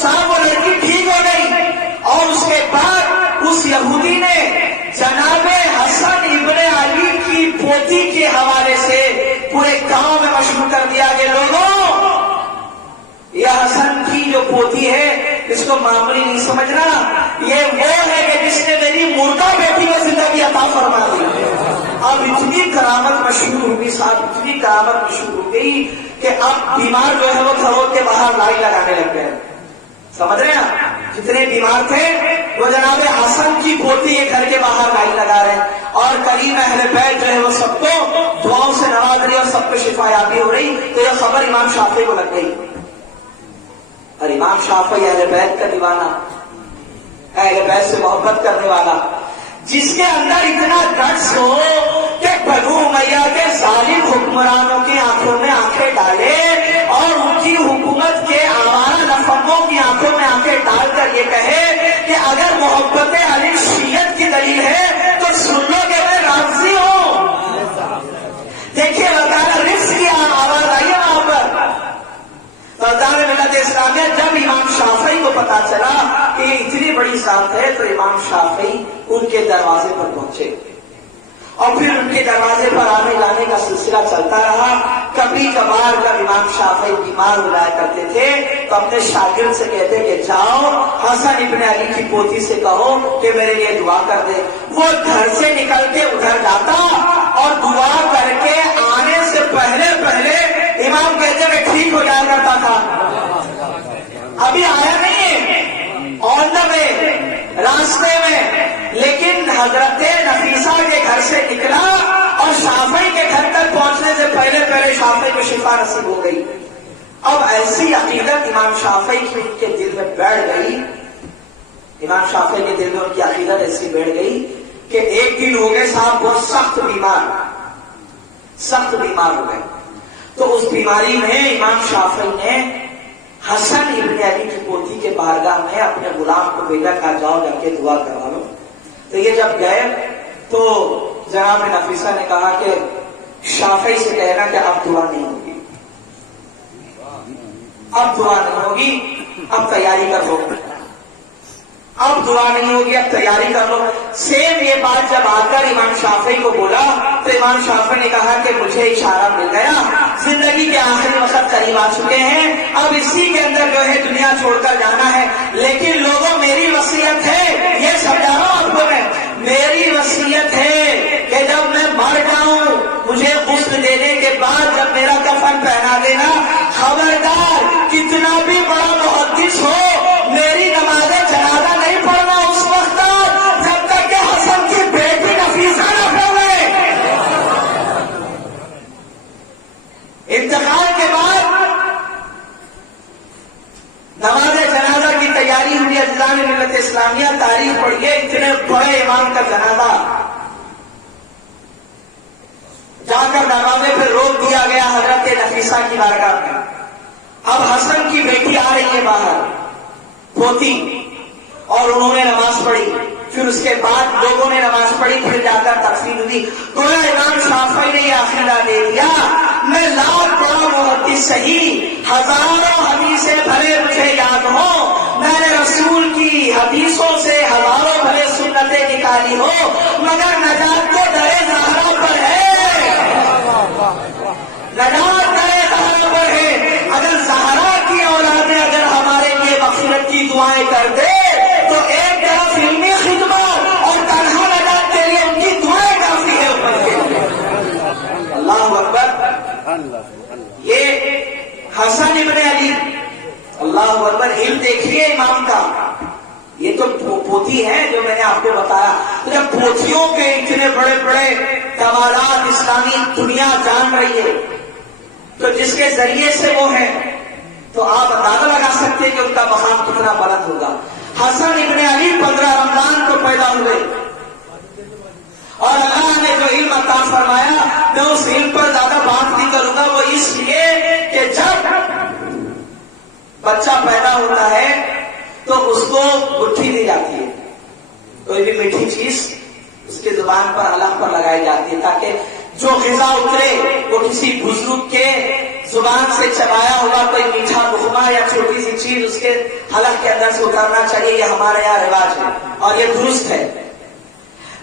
صاحب وہ لڑکی ٹھیک ہو گئی۔ اور اس کے بعد اس یہودی نے جناب حسن ابن علی کی پوتی کے حوالے سے پورے گاؤں میں مشہور کر دیا کہ لوگوں یہ حسن کی جو پوتی ہے اس کو معمولی نہیں سمجھنا، یہ وہ ہے کہ جس نے میری مردہ بیٹی کو زندگی عطا فرما دی۔ اب اتنی کرامت مشہور ہوگی صاحب، اتنی کرامت مشہور ہو گئی کہ اب بیمار جو ہے وہ گھروں کے باہر لائن لگانے لگ گئے، سمجھ رہے ہیں؟ جتنے بیمار تھے وہ جناب حسن کی پوتی یہ گھر کے باہر لائن لگا رہے ہیں، اور کریم اہل بیت جو ہے وہ سب کو دعاؤں سے نواز رہی اور سب کو شفا یابی ہو رہی۔ تو یہ خبر امام شافعی کو لگ گئی، اور امام شافعی اہل بیت کا دیوانہ، اہل بیت سے محبت کرنے والا، جس کے اندر اتنا گٹس ہو کہ بنو امیہ کے ظالم حکمرانوں کی آنکھوں میں آنکھیں ڈالے اور ان کی حکومت کے آوارہ نفقوں کی آنکھوں میں آنکھیں ڈال کر یہ کہے کہ اگر محبت علی شیعت کی دلیل ہے تو سن لو کہ میں راضی ہوں۔ دیکھیے وکالہ رفض کی آواز آئی ہے وہاں پر۔ عدلان ملت اسلامیہ جب امام شافعی کو پتا چلا کہ یہ اتنی بڑی ذات ہے تو امام شافعی ان کے دروازے پر پہنچے، اور پھر ان کے دروازے پر آنے جانے کا سلسلہ چلتا رہا۔ کبھی کبھار جب امام شافعی بیمار ہو جایا کرتے تھے تو اپنے شاگرد سے کہتے کہ جاؤ حسن ابن علی کی پوتی سے کہو کہ میرے لیے دعا کر دے۔ وہ گھر سے نکل کے ادھر جاتا اور دعا کر کے آنے سے پہلے پہلے امام کہتے کہ ٹھیک ہو جایا کرتا تھا۔ ابھی آیا نہیں ہے، آن دا وے، راستے میں، لیکن حضرت نفیسہ کے گھر سے نکلا اور شافعی کے گھر تک پہنچنے سے پہلے پہلے شافعی کو شفا نصیب ہو گئی۔ اب ایسی عقیدت امام شافعی کی ان کے دل میں بیٹھ گئی، امام شافعی کے دل میں ان کی عقیدت ایسی بیٹھ گئی کہ ایک دن ہو گئے صاحب بہت سخت بیمار ہو گئے. تو اس بیماری میں امام شافعی نے حسن ابن علی کی پوتی کے بارگاہ میں اپنے غلام کو بھیجا، کہا جاؤ جا کے دعا کروا لو. تو یہ جب گئے تو جناب نفیسہ نے کہا کہ شافعی سے کہنا کہ اب دعا نہیں ہوگی، اب تیاری کر لو، اب دعا نہیں ہوگی، اب تیاری کر لو. سیم یہ بات جب آ کر امام شافعی کو بولا تو امام شافعی نے کہا کہ مجھے اشارہ مل گیا، زندگی کے آخری وقت قریب آ چکے ہیں، اب اسی کے اندر جو ہے دنیا چھوڑ کر جانا ہے. لیکن لوگوں میری وصیت ہے، یہ سمجھا رہا ہوں آپ کو میں، میری وصیت ہے کہ جب میں مر جاؤں مجھے غسل دینے کے بعد جب میرا کفن پہنا دینا، خبردار کتنا بھی بڑا محدث ہو میری نماز جنازہ نہیں پڑھنا اس وقت جب تک کہ حسن کی بیٹی نفیسہ نہ پڑھے. انتقال کے بعد نماز جنازہ کی تیاری ہوئی. عزیزان ملت اسلامیہ تاریخ پڑھیے، اتنے بڑے امام کا جنازہ جا کر دروازے پہ روک دیا گیا حضرت نفیسہ کی بارگاہ میں. اب حسن کی بیٹی آ رہی ہے باہر، پوتی، اور انہوں نے نماز پڑھی. پھر اس کے بعد لوگوں نے نماز پڑھی، پھر جا کر تدفین ہوئی. گویا امام شافعی نے یہ عقیدہ دے دیا، میں لاکھ بڑا محدث صحیح، ہزاروں حدیثیں بھلے مجھے یاد ہوں، میں نے رسول کی حدیثوں سے ہزاروں بھلے سنتیں نکالی ہو، مگر نجات تو در زہرا پر ہے، نجات در زہرا پر ہے. اگر زہرا کی اولادیں اگر ہمارے لیے مغفرت کی دعائیں کر دے تو ایک طرف علمی خدمت اور تنہا نجات کے لیے ان کی دعائیں کافی ہے اوپر کے لیے. اللہ اکبر. یہ حسن ابن علی، اللہ اکبر. علم دیکھیے امام کا، یہ تو پوتھی ہے جو میں نے آپ کو بتایا. جب پوتھیوں کے اتنے بڑے بڑے کمالات اسلامی دنیا جان رہی ہے تو جس کے ذریعے سے وہ ہیں تو آپ اندازہ لگا سکتے ہیں کہ ان کا مقام کتنا بلند ہوگا. حسن ابن علی 15 رمضان کو پیدا ہوئے اور اللہ نے جو علم عطا فرمایا میں اس علم پر زیادہ بات نہیں کروں گا، وہ اس لیے کہ جب بچہ پیدا ہوتا ہے تو اس کو مٹھی دی جاتی ہے، کوئی بھی میٹھی چیز اس کے زبان پر حلق پر لگائی جاتی ہے تاکہ جو غذا اترے وہ کسی بزرگ کے زبان سے چبایا ہوا کوئی میٹھا لقمہ یا چھوٹی سی چیز اس کے حلق کے اندر سے اترنا چاہیے. یہ ہمارے یہاں رواج ہے اور یہ درست ہے.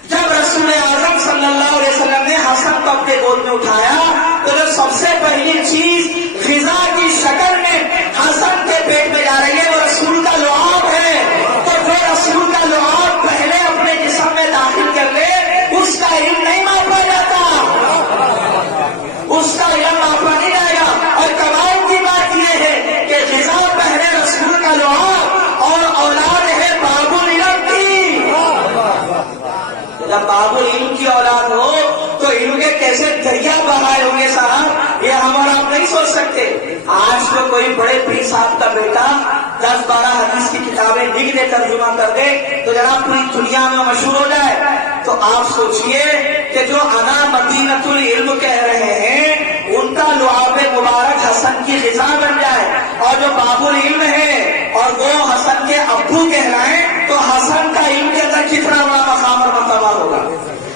جب رسول اعظم صلی اللہ علیہ وسلم نے حسن کو اپنے گود میں اٹھایا تو جو سب سے پہلی چیز غذا کی شکل میں حسن کے پیٹ میں جا رہی ہے وہ رسول کا لعاب ہے. تو جو رسول کا لعاب پہلے اپنے جسم میں داخل کر لے اس کا علم نہیں ماپا جاتا، اس کا علم ماپا نہیں جائے گا. اور کمال کی بات یہ ہے کہ غذا پہلے رسول کا لعاب اور اولاد ہے باب العلم کی. جب باب العلم کی اولاد ہو تو علم کے کیسے دریا بہائے ہوں گے صاحب، یہ ہم اور آپ نہیں سوچ سکتے. آج تو کوئی بڑے پیر صاحب کا بیٹا 10-12 حدیث کی کتابیں لکھ دے، ترجمہ کر دے تو جناب پوری دنیا میں مشہور ہو جائے. تو آپ سوچئے کہ جو انا مدینۃ العلم کہہ رہے ہیں ان کا لعاب مبارک حسن کی غذا بن جائے، اور جو باب العلم ہے اور وہ حسن کے ابو کہلائیں تو حسن کا علم کے اندر کتنا بڑا مقام اور مرتبہ ہوگا.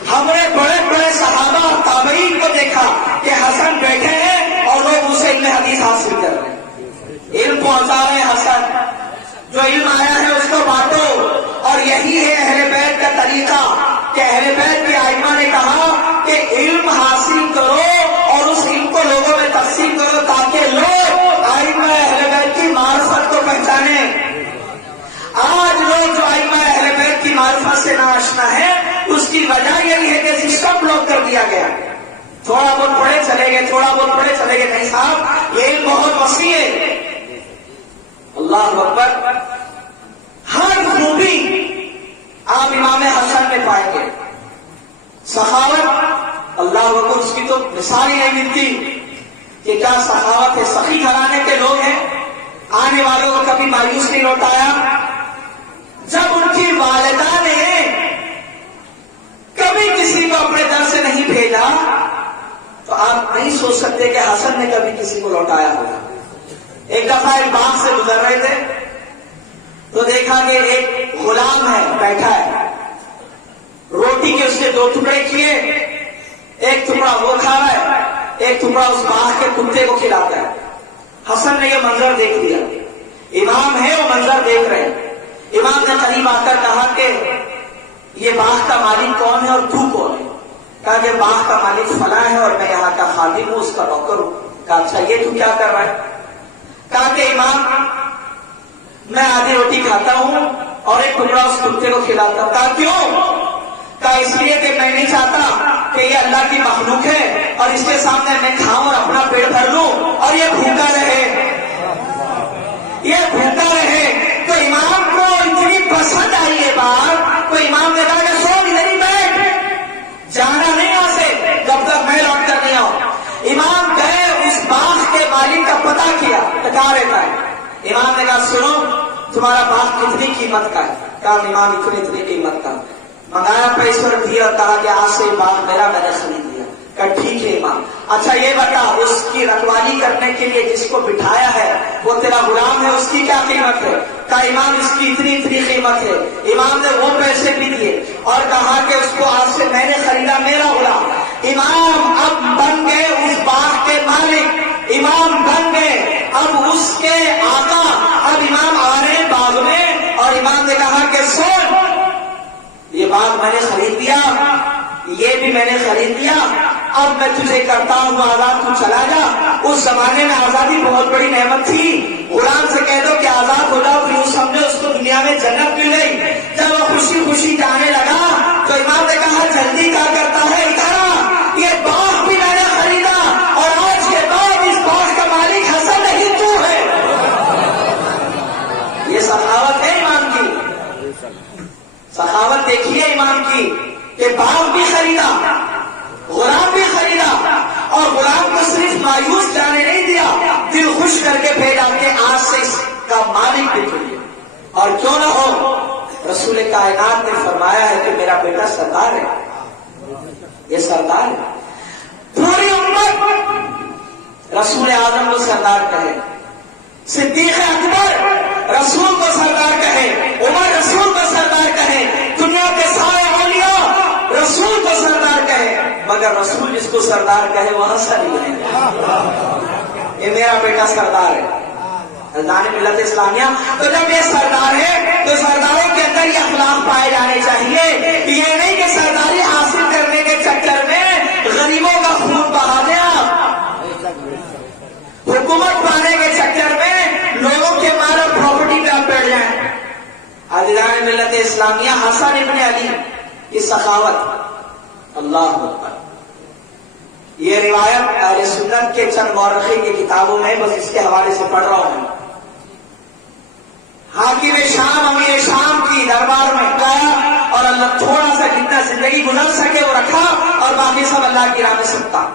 ہم نے بڑے بڑے صحابہ اور تابعین کو دیکھا کہ حسن بیٹھے ہیں اور لوگ اسے علم حدیث حاصل کر رہے ہیں، علم پہنچا رہے ہیں. حسن جو علم آیا ہے اس کو بانٹو، اور یہی ہے اہل بیت کا طریقہ کہ اہل بیت کے ائمہ نے کہا کہ علم حاصل کرو اور اس علم کو لوگوں میں تقسیم کرو تاکہ لوگ ائمہ اہل بیت کی معرفت کو پہچانیں. آج لوگ جو ائمہ اہل بیت کی معرفت سے ناآشنا ہے اس کی وجہ یہی ہے کہ سسٹم بلاک کر دیا گیا. تھوڑا بہت پڑھے چلے گئے، تھوڑا بہت پڑھے چلے گئے. نہیں صاحب، یہ علم بہت وسیع ہے. اللہ اکبر. ہر خوبی آپ امام حسن میں پائیں گے. سخاوت، اللہ اکبر، اس کی تو مثال ہی نہیں ملتی کہ کیا سخاوت ہے. سخی گھرانے کے لوگ ہیں، آنے والوں کو کبھی مایوس نہیں لوٹایا. جب ان کی والدہ نے لوٹایا ہوگا. ایک دفعہ ایک باغ سے گزر رہے تھے تو دیکھا کہ ایک غلام ہے بیٹھا ہے, روٹی کے اس نے 2 ٹکڑے کیے, ایک ٹکڑا وہ کھا رہا ہے, ایک ٹکڑا اس باغ کے کتے کو کھلاتا ہے. حسن نے یہ منظر دیکھ لیا, امام ہے وہ منظر دیکھ رہے ہیں. امام نے قریب آ کر کہا کہ یہ باغ کا مالک کون ہے اور تو کون ہے؟ کہا کہ باغ کا مالک فلاں ہے اور میں یہاں کا خادم ہوں, اس کا نوکر ہوں. کہا اچھا یہ تو کیا کر رہا ہے؟ کہا کہ امام میں آدھی روٹی کھاتا ہوں اور ایک ٹکڑا اس کتے کو کھلاتا ہوں. کہا کیوں؟ کہا اس لیے کہ میں نہیں چاہتا کہ یہ اللہ کی مخلوق ہے اور اس کے سامنے میں کھاؤں اور اپنا پیٹ بھر لوں اور یہ بھوکا رہے, یہ بھوکا رہے. تو امام کو اتنی پسند آئی یہ بات, تو امام نے کہا کہ سو ادھر ہی بیٹھ, جانا نہیں یہاں سے جب تک میں لوٹ کر نہیں آؤں. امام گئے, اس باغ کے مالک کا پتہ کیا, کہاں رہتا ہے. امام نے کہا سنو تمہارا باغ کتنی قیمت کا ہے؟ کہا امام اتنی قیمت کا. منگایا, پیسے دیا اور کہا کہ آج سے باغ میرا, میں نے خرید لیا. کہا ٹھیک ہے امام, اچھا یہ بتا اس کی رکھوالی کرنے کے لیے جس کو بٹھایا ہے وہ تیرا غلام ہے, اس کی کیا قیمت ہے؟ کہا امام اس کی اتنی قیمت ہے. امام نے وہ پیسے بھی دیے اور کہا کہ اس کو آج سے میں نے خریدا, میرا غلام. امام اب بن گئے اس باغ کے مالک, امام بن گئے اب اس کے آقا. اب امام آ رہے ہیں باغ میں اور امام نے کہا کہ سن یہ باغ میں نے خرید لیا, یہ بھی میں نے خرید لیا, اب میں تجھے کرتا ہوں آزاد, تو چلا جا. اس زمانے میں آزادی بہت بڑی نعمت تھی. غلام سے کہہ دو کہ آزاد ہو جاؤ, پھر اس سمجھے اس کو دنیا میں جنت مل گئی. جب وہ خوشی خوشی جانے لگا تو امام نے کہا جلدی کیا کرتا ہے, ادھر آ, یہ باغ بھی میں نے خریدا اور آج کے بعد اس باغ کا مالک حسن نہیں تو ہے. یہ سخاوت ہے امام کی, سخاوت دیکھیے امام کی کہ باغ بھی خریدا, غلام بھی خریدا اور غلام کو صرف مایوس جانے نہیں دیا, دل خوش کر کے بھیجا کہ آج سے اس کا مالک بھی تجھے. اور کیوں نہ ہو, رسول کائنات نے فرمایا ہے کہ میرا بیٹا سردار ہے, یہ سردار ہے. پوری امت رسول اعظم کو سردار کہے, صدیق اکبر رسول کو سردار کہے, عمر رسول کو سردار کہے, دنیا کے سارے اولیاء رسول کو سردار کہے, مگر رسول جس کو سردار کہے وہ حسن ہی ہے. یہ میرا بیٹا سردار ہے, سردار ملت اسلامیہ. تو جب یہ سردار ہے تو سرداروں کے اندر یہ اخلاق پائے جانے چاہیے. یہ نہیں کہ سرداری حاصل کرنے کے چکر میں غریبوں کا خون بہا دیا, حکومت پانے کے چکر میں لوگوں کے مال اور پراپرٹی پہ آپ بیٹھ جائیں. عزیزان ملت اسلامیہ, حسن ابن علی کی سخاوت, اللہ اکبر. یہ روایت اہل سنت کے چند مورخین کی کتابوں میں, بس اس کے حوالے سے پڑھ رہا ہوں. حاکم شام امیر شام کی دربار میں گیا اور اللہ تھوڑا سا جتنا زندگی گزر سکے وہ رکھا اور باقی سب اللہ کی راہ میں سکتا.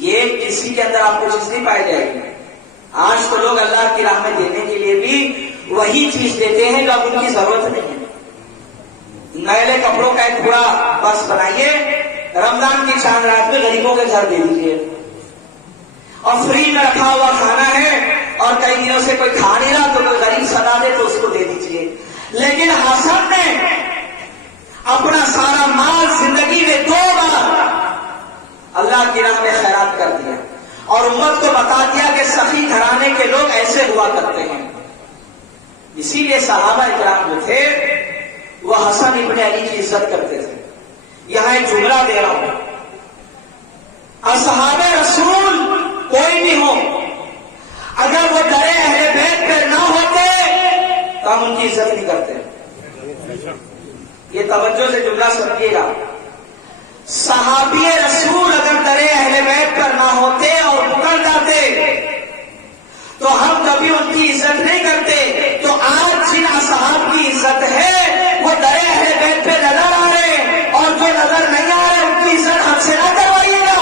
یہ کسی کے اندر آپ کو چیز نہیں پائی جائے گی. آج تو لوگ اللہ کی راہ میں دینے کے لیے بھی وہی چیز دیتے ہیں جو اب ان کی ضرورت نہیں ہے. میلے کپڑوں کا ایک پورا بس بنائیے, رمضان کی چاند رات میں غریبوں کے گھر دے دیجیے, اور فری میں رکھا ہوا کھانا ہے اور کئی دنوں سے کوئی کھا نہیں رہا تو کوئی غریب صدا دے تو اس کو دے دیجیے. لیکن حسن نے اپنا سارا مال زندگی میں 2 بار اللہ کی راہ میں خیرات کر دیا اور امت کو بتا دیا کہ سخی گھرانے کے لوگ ایسے ہوا کرتے ہیں. اسی لیے صحابہ اکرام جو تھے وہ حسن ابن علی کی عزت کرتے تھے. یہاں ایک جملہ دے رہا ہوں, اصحاب رسول کوئی بھی ہو, اگر وہ درے اہل بیت پہ نہ ہوتے تو ہم ان کی عزت نہیں کرتے. یہ توجہ سے جملہ سمجھیے گا. صحابی رسول اگر درے اہل بیت پر نہ ہوتے اور پکڑ جاتے تو ہم کبھی ان کی عزت نہیں کرتے. تو آج جن اصحاب کی عزت ہے وہ درے اہل بیت پہ نظر آ رہے, اور جو نظر نہیں آ رہے ان کی عزت ہم سے نہ کروائیے گا.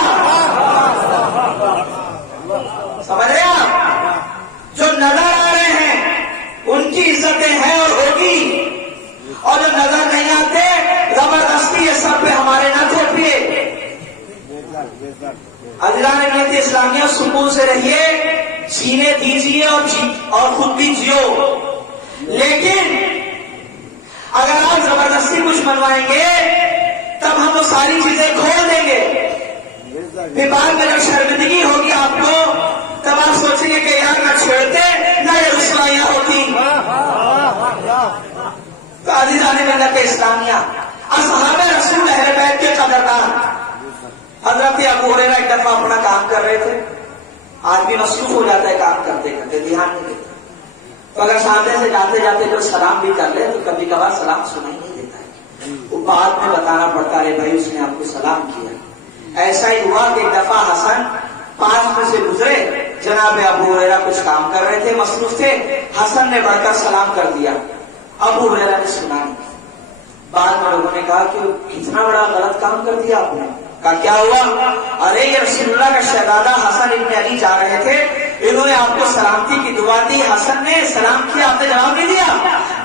سمجھ رہے آپ, جو نظر آ رہے ہیں ان کی عزتیں ہیں اور ہوگی, اور جو نظر نہیں آتے زبردستی یہ سب پہ ہمارے نہ تھوپیے. عزیزان ملت اسلامیہ، سکون سے رہیے، جینے دیجیے اور خود بھی جیو، لیکن اگر آپ زبردستی کچھ منوائیں گے تب ہم وہ ساری چیزیں کھول دیں گے، پھر بعد میں جب شرمندگی ہوگی آپ کو تب آپ سوچیں گے کہ یار نہ چھوڑتے نہ یہ رسوائیاں ہوتی۔ تو عزیزان ملت اسلامیہ، اصحاب رسول اہل بیت کے قدردان حضرت ابو ہریرہ ایک دفعہ اپنا کام کر رہے تھے، آج بھی مصروف ہو جاتا ہے کام کرتے کرتے، دھیان نہیں دیتا، تو اگر سامنے سے جاتے جاتے جو سلام بھی کر لے تو کبھی کبھار سلام سنائی نہیں دیتا ہے، وہ بعد میں بتانا پڑتا ہے بھائی اس نے آپ کو سلام کیا۔ ایسا ہی ہوا کہ ایک دفعہ حسن پاس میں سے گزرے، جناب ابو ہریرہ کچھ کام کر رہے تھے، مصروف تھے، حسن نے بڑھ کر سلام کر دیا، ابو ہریرہ نے سنا نہیں۔ بعد میں لوگوں نے کہا کہ اتنا بڑا غلط کام کر دیا آپ نے، کہا کیا ہوا؟ ارے یہ رسول اللہ کا شہزادہ حسن ابن علی جا رہے تھے، انہوں نے آپ کو سلامتی کی دعا دی، حسن نے سلام کیا، آپ نے جواب نہیں دیا،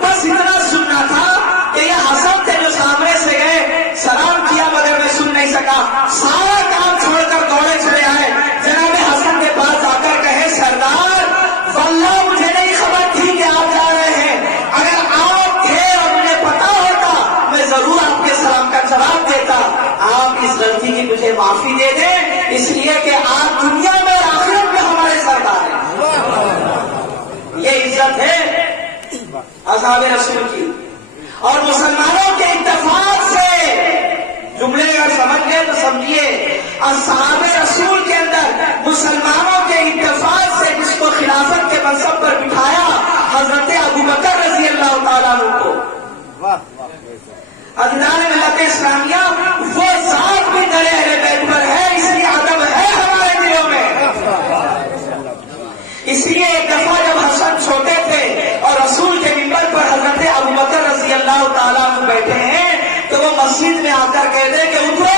بس اتنا سننا تھا کہ یہ حسن تھے جو سامنے سے گئے، سلام کیا مگر میں سن نہیں سکا، سارا کام چھوڑ کر دوڑے چلے آئے، جناب حسن کے پاس آ کر کہے سردار واللہ مجھے نہیں خبر تھی کہ آپ جا رہے ہیں، اگر آپ تھے اور مجھے پتا ہوتا میں ضرور آپ کے سلام کا جواب دیتا، آپ اس غلطی کی مجھے معافی دے دیں، اس لیے کہ آپ دنیا میں اور آخرت میں ہمارے سردار ہیں۔ یہ عزت ہے اصحاب رسول کی، اور مسلمانوں کے اتفاق سے جملے اگر سمجھ گئے تو سمجھیے، اصحاب رسول کے اندر مسلمانوں کے اتفاق سے جس کو خلافت کے منصب پر بٹھایا حضرت ابوبکر رضی اللہ تعالیٰ عنہ کو، عزیزان ملت اسلامیہ، وہ ذات بھی در اہل بیت پر ہے، اس لیے ادب ہے ہمارے دلوں میں۔ اس لیے ایک دفعہ جب حسن چھوٹے تھے اور رسول کے منبر پر حضرت ابوبکر رضی اللہ تعالیٰ عنہ بیٹھے ہیں تو وہ مسجد میں آ کر کہتے کہ اترو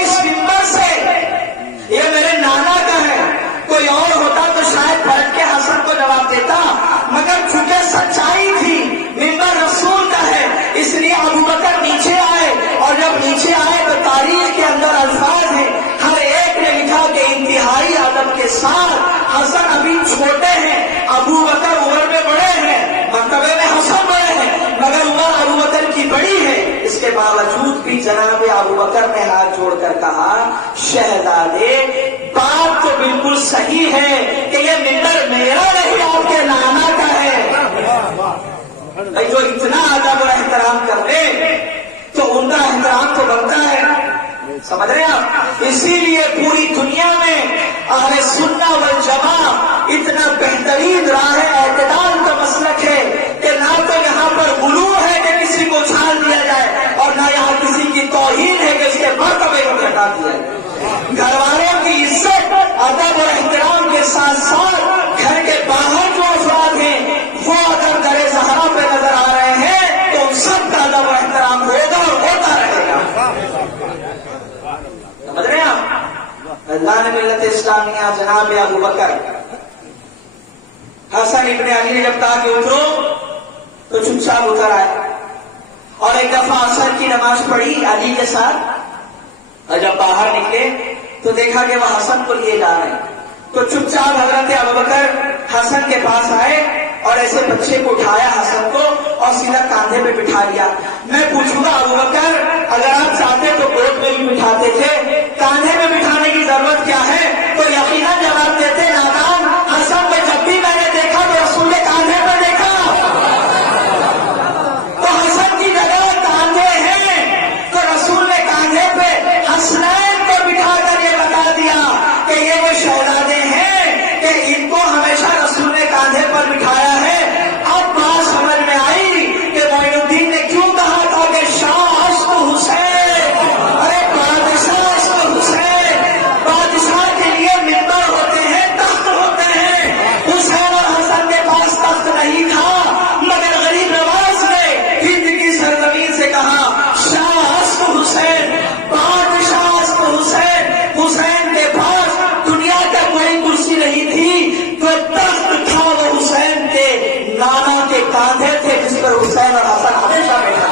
اس منبر سے، یہ میرے نانا کا ہے، کوئی اور ہوتا تو شاید پلٹ کے حسن کو جواب دیتا، مگر چونکہ سچائی تھی منبر رسول کا ہے اس لیے ابوبکر نیچے آئے، اور جب نیچے آئے تو تاریخ کے اندر الفاظ ہیں، ہر ایک نے لکھا کہ انتہائی ادب کے ساتھ حسن ابھی چھوٹے ہیں، ابوبکر عمر میں بڑے ہیں، مرتبے میں حسن بڑے ہیں، مگر عمر ابوبکر کی بڑی ہے، اس کے باوجود بھی جناب ابوبکر نے ہاتھ جوڑ کر کہا شہزادے بات تو بالکل صحیح ہے کہ یہ منبر میرا نہیں آپ کے نانا کا ہے، جو اتنا ادب اور احترام کر لے تو ان کا احترام تو بنتا ہے، سمجھ رہے ہیں آپ؟ اسی لیے پوری دنیا میں اہل سنت والجماع اتنا بہترین راہ اعتدال کا مسلک ہے کہ نہ تو یہاں پر غلو ہے کہ کسی کو چھال دیا جائے، اور نہ یہاں کسی کی توہین ہے کہ اس کے مرتبے کو گھٹا دیا جائے۔ گھر والوں کی عزت ادب اور احترام کے ساتھ ساتھ گھر کے باہر جو افراد ہیں وہ اگر در زہرا پہ نظر آ رہے ہیں تو ان سب کا ادب و احترام ہوگا اور ہوتا رہے گا، سمجھ رہے ہیں آپ؟ اللہ نے ملت اسلامیہ جناب ابوبکر حسن ابن علی نے جب کہا کہ اترو تو چپ چاپ اتر آئے، اور ایک دفعہ عصر کی نماز پڑھی علی کے ساتھ، اور جب باہر نکلے تو دیکھا کہ وہ حسن کو لیے جا رہے ہیں، تو چپ چاپ حضرت ابوبکر حسن کے پاس آئے اور ایسے بچے کو اٹھایا حسن کو اور سیدھا کاندھے پہ بٹھا لیا۔ میں پوچھوں گا ابوبکر اگر آپ چاہتے تو گود میں بھی بٹھاتے تھے، کاندھے میں بٹھانے کی ضرورت کیا ہے؟ تو یقیناً جواب دیتے نادان حسن کو جب بھی میں نے دیکھا تو رسول نے کاندھے پہ دیکھا، تو حسن کی جگہ کاندھے ہیں تو رسول نے کاندھے پہ حسنین کو بٹھا کر یہ بتا دیا کہ یہ وہ شہزادے ہیں کہ ان کو ہمیشہ رسول نے کاندھے پر بٹھایا ہے۔ اب بات سمجھ میں آئی کہ معین الدین نے کیوں کہا تھا کہ شاہ عشق حسین، ارے بادشاہ عشق حسین، بادشاہ کے لیے منبر ہوتے ہیں، تخت ہوتے ہیں، حسین اور حسن کے پاس تخت نہیں تھا، مگر غریب نواز نے ہند کی سرزمین سے کہا شاہ عشق حسین، بادشاہ عشق حسین، حسین کے پاس دنیا کا کوئی کرسی نہیں تھی، تو تخت تھا وہ حسین کے نانا کے کاندھے تھے جس پر حسین اور حسن ہمیشہ بیٹھا۔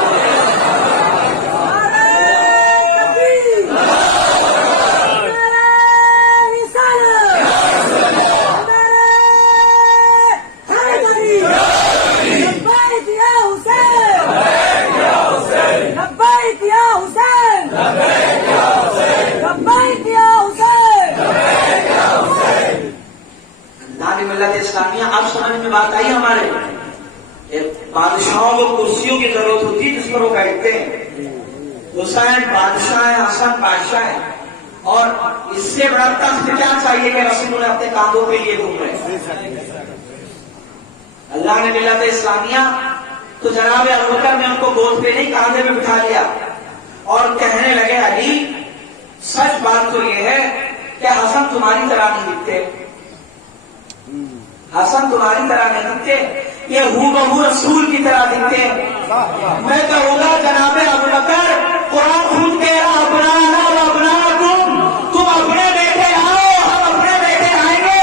بات آئی ہمارے بادشاہوں کو کرسیوں کی ضرورت ہوتی ہے جس پر وہ بیٹھتے ہیں. حسین بادشاہ ہے، حسن بادشاہ ہے، اور اس سے بڑا تخت کیا چاہیے کہ رسول نے اپنے کاندھوں پہ لیے گھوم رہے ہیں. اللہ نے ملت اسلامیہ تو جناب ابوبکر نے ان کو گود پہ نہیں کاندھے پہ بٹھا لیا اور کہنے لگے علی سچ بات تو یہ ہے کہ حسن تمہاری طرح نہیں دکھتے، حسن تمہاری طرح نہیں دکھتے، یہ ہو بہو رسول کی طرح دکھتے. میں کہوں گا جناب ابوبکر قرآن خود کہہ رہا ابنانا و ابناکم، تم اپنے بیٹے آؤ ہم اپنے بیٹے آئیں گے.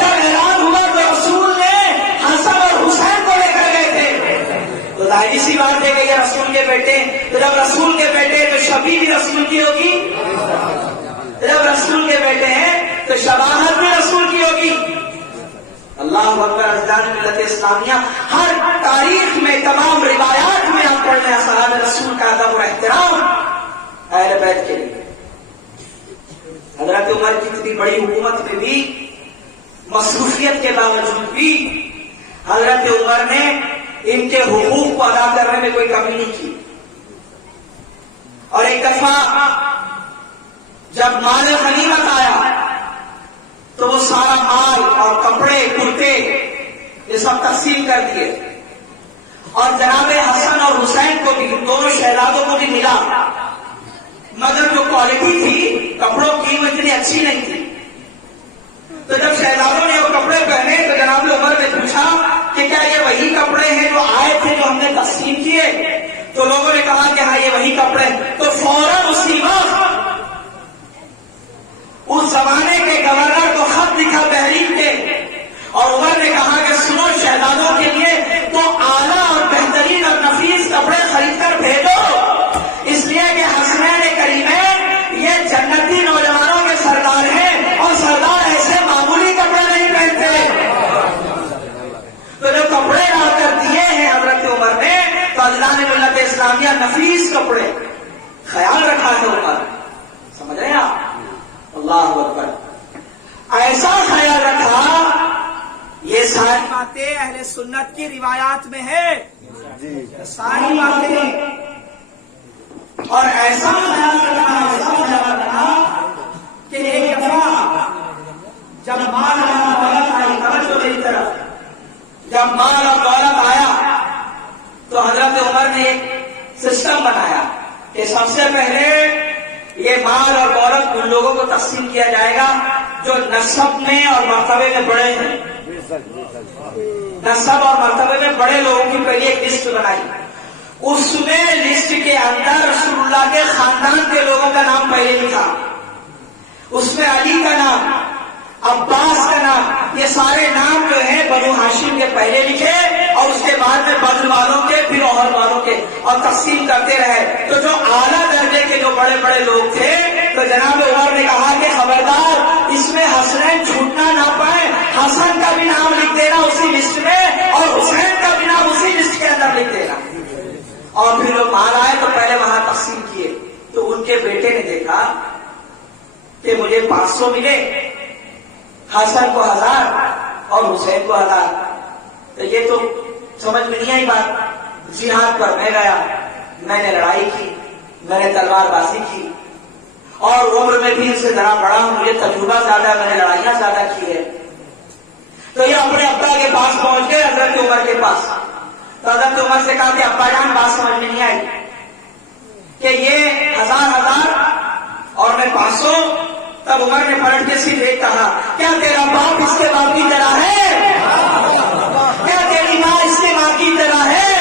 جب اعلان ہوا تو رسول نے حسن اور حسین کو لے کر گئے تھے. تو ظاہر سی بات ہے کہ یہ رسول کے بیٹے، تو جب رسول کے بیٹے تو شبیہ بھی رسول کی ہوگی، جب رسول کے بیٹے ہیں تو شباہت بھی رسول کی ہوگی. اللہ اکبر. ازدان ملت اسلامیہ ہر تاریخ میں تمام روایات میں آپ پڑھ رہے ہیں صحابہ رسول کا ادب و احترام اہل بیت کے لیے. حضرت عمر کی اتنی بڑی حکومت میں بھی مصروفیت کے باوجود بھی حضرت عمر نے ان کے حقوق کو ادا کرنے میں کوئی کمی نہیں کی. اور ایک دفعہ جب مال غنیمت آیا تو وہ سارا مال اور کپڑے کرتے یہ سب تقسیم کر دیے، اور جناب حسن اور حسین کو بھی، دونوں شہزادوں کو بھی ملا، مگر جو کوالٹی تھی کپڑوں کی وہ اتنی اچھی نہیں تھی. تو جب شہزادوں نے وہ کپڑے پہنے تو جناب عمر نے پوچھا کہ کیا یہ وہی کپڑے ہیں جو آئے تھے جو ہم نے تقسیم کیے؟ تو لوگوں نے کہا کہ ہاں یہ وہی کپڑے. تو فوراً اسی وقت اس زمانے کے گورنر کو خط لکھا تحریر کے، اور عمر نے کہا کہ سنو شہزادوں کے لیے تو اعلیٰ اور بہترین اور نفیس کپڑے خرید کر بھیجو، اس لیے کہ حسنین کریمین یہ جنتی نوجوانوں کے سردار ہیں، اور سردار ایسے معمولی کپڑے نہیں پہنتے. تو جو کپڑے لا کر دیے ہیں حضرت عمر نے تو اللہ نے ملت اسلامیہ نفیس کپڑے خیال رکھا ہے عمر. سمجھ رہے ہیں آپ؟ اللہ اکبر. ایسا خیال رکھا. یہ ساری باتیں اہل سنت کی روایات میں ہے، ساری باتیں. اور ایسا خیال رکھا کہ ایک دفعہ جب مال اور دولت آئی، توجہ میری طرف، جب مال اور دولت آیا تو حضرت عمر نے ایک سسٹم بنایا کہ سب سے پہلے یہ مال اور دولت ان لوگوں کو تقسیم کیا جائے گا جو نسب میں اور مرتبے میں بڑے ہیں. نسب اور مرتبے میں بڑے لوگوں کی پہلے ایک لسٹ بنائی. اس میں لسٹ کے اندر رسول اللہ کے خاندان کے لوگوں کا نام پہلے لکھا. اس میں علی کا نام، عباس کا نام، یہ سارے نام جو ہیں بنو ہاشم کے پہلے لکھے، اور اس کے بعد میں بدر والوں کے، پھر اوہر والوں کے، اور تقسیم کرتے رہے. تو جو اعلیٰ درجے کے جو بڑے بڑے لوگ تھے تو جناب عمر نے کہا کہ خبردار اس میں حسنین چھوٹنا نہ پائے، حسن کا بھی نام لکھ دینا اسی لسٹ میں، اور حسین کا بھی نام اسی لسٹ کے اندر لکھ دینا. اور پھر لوگ مال آئے تو پہلے وہاں تقسیم کیے. تو ان کے بیٹے نے دیکھا کہ مجھے 500 ملے، حسن کو 1000 اور حسین کو 1000. تو یہ تو سمجھ میں نہیں آئی بات. جہاد پر میں گیا، میں نے لڑائی کی، میں نے تلوار بازی کی، اور عمر میں بھی ان سے ذرا بڑا ہوں، مجھے تجربہ زیادہ، میں نے لڑائیاں زیادہ کی ہے. تو یہ اپنے ابا کے پاس پہنچ گئے حضرت عمر کے پاس. تو حضرت عمر سے کہا کہ ابا جان بات سمجھ میں نہیں آئی کہ یہ 1000 اور میں 500. تب عمر نے پلٹ کے صرف ایک کہا، کیا تیرا باپ اس کے باپ کی طرح ہے؟ کیا تیری ماں اس کے ماں کی طرح ہے؟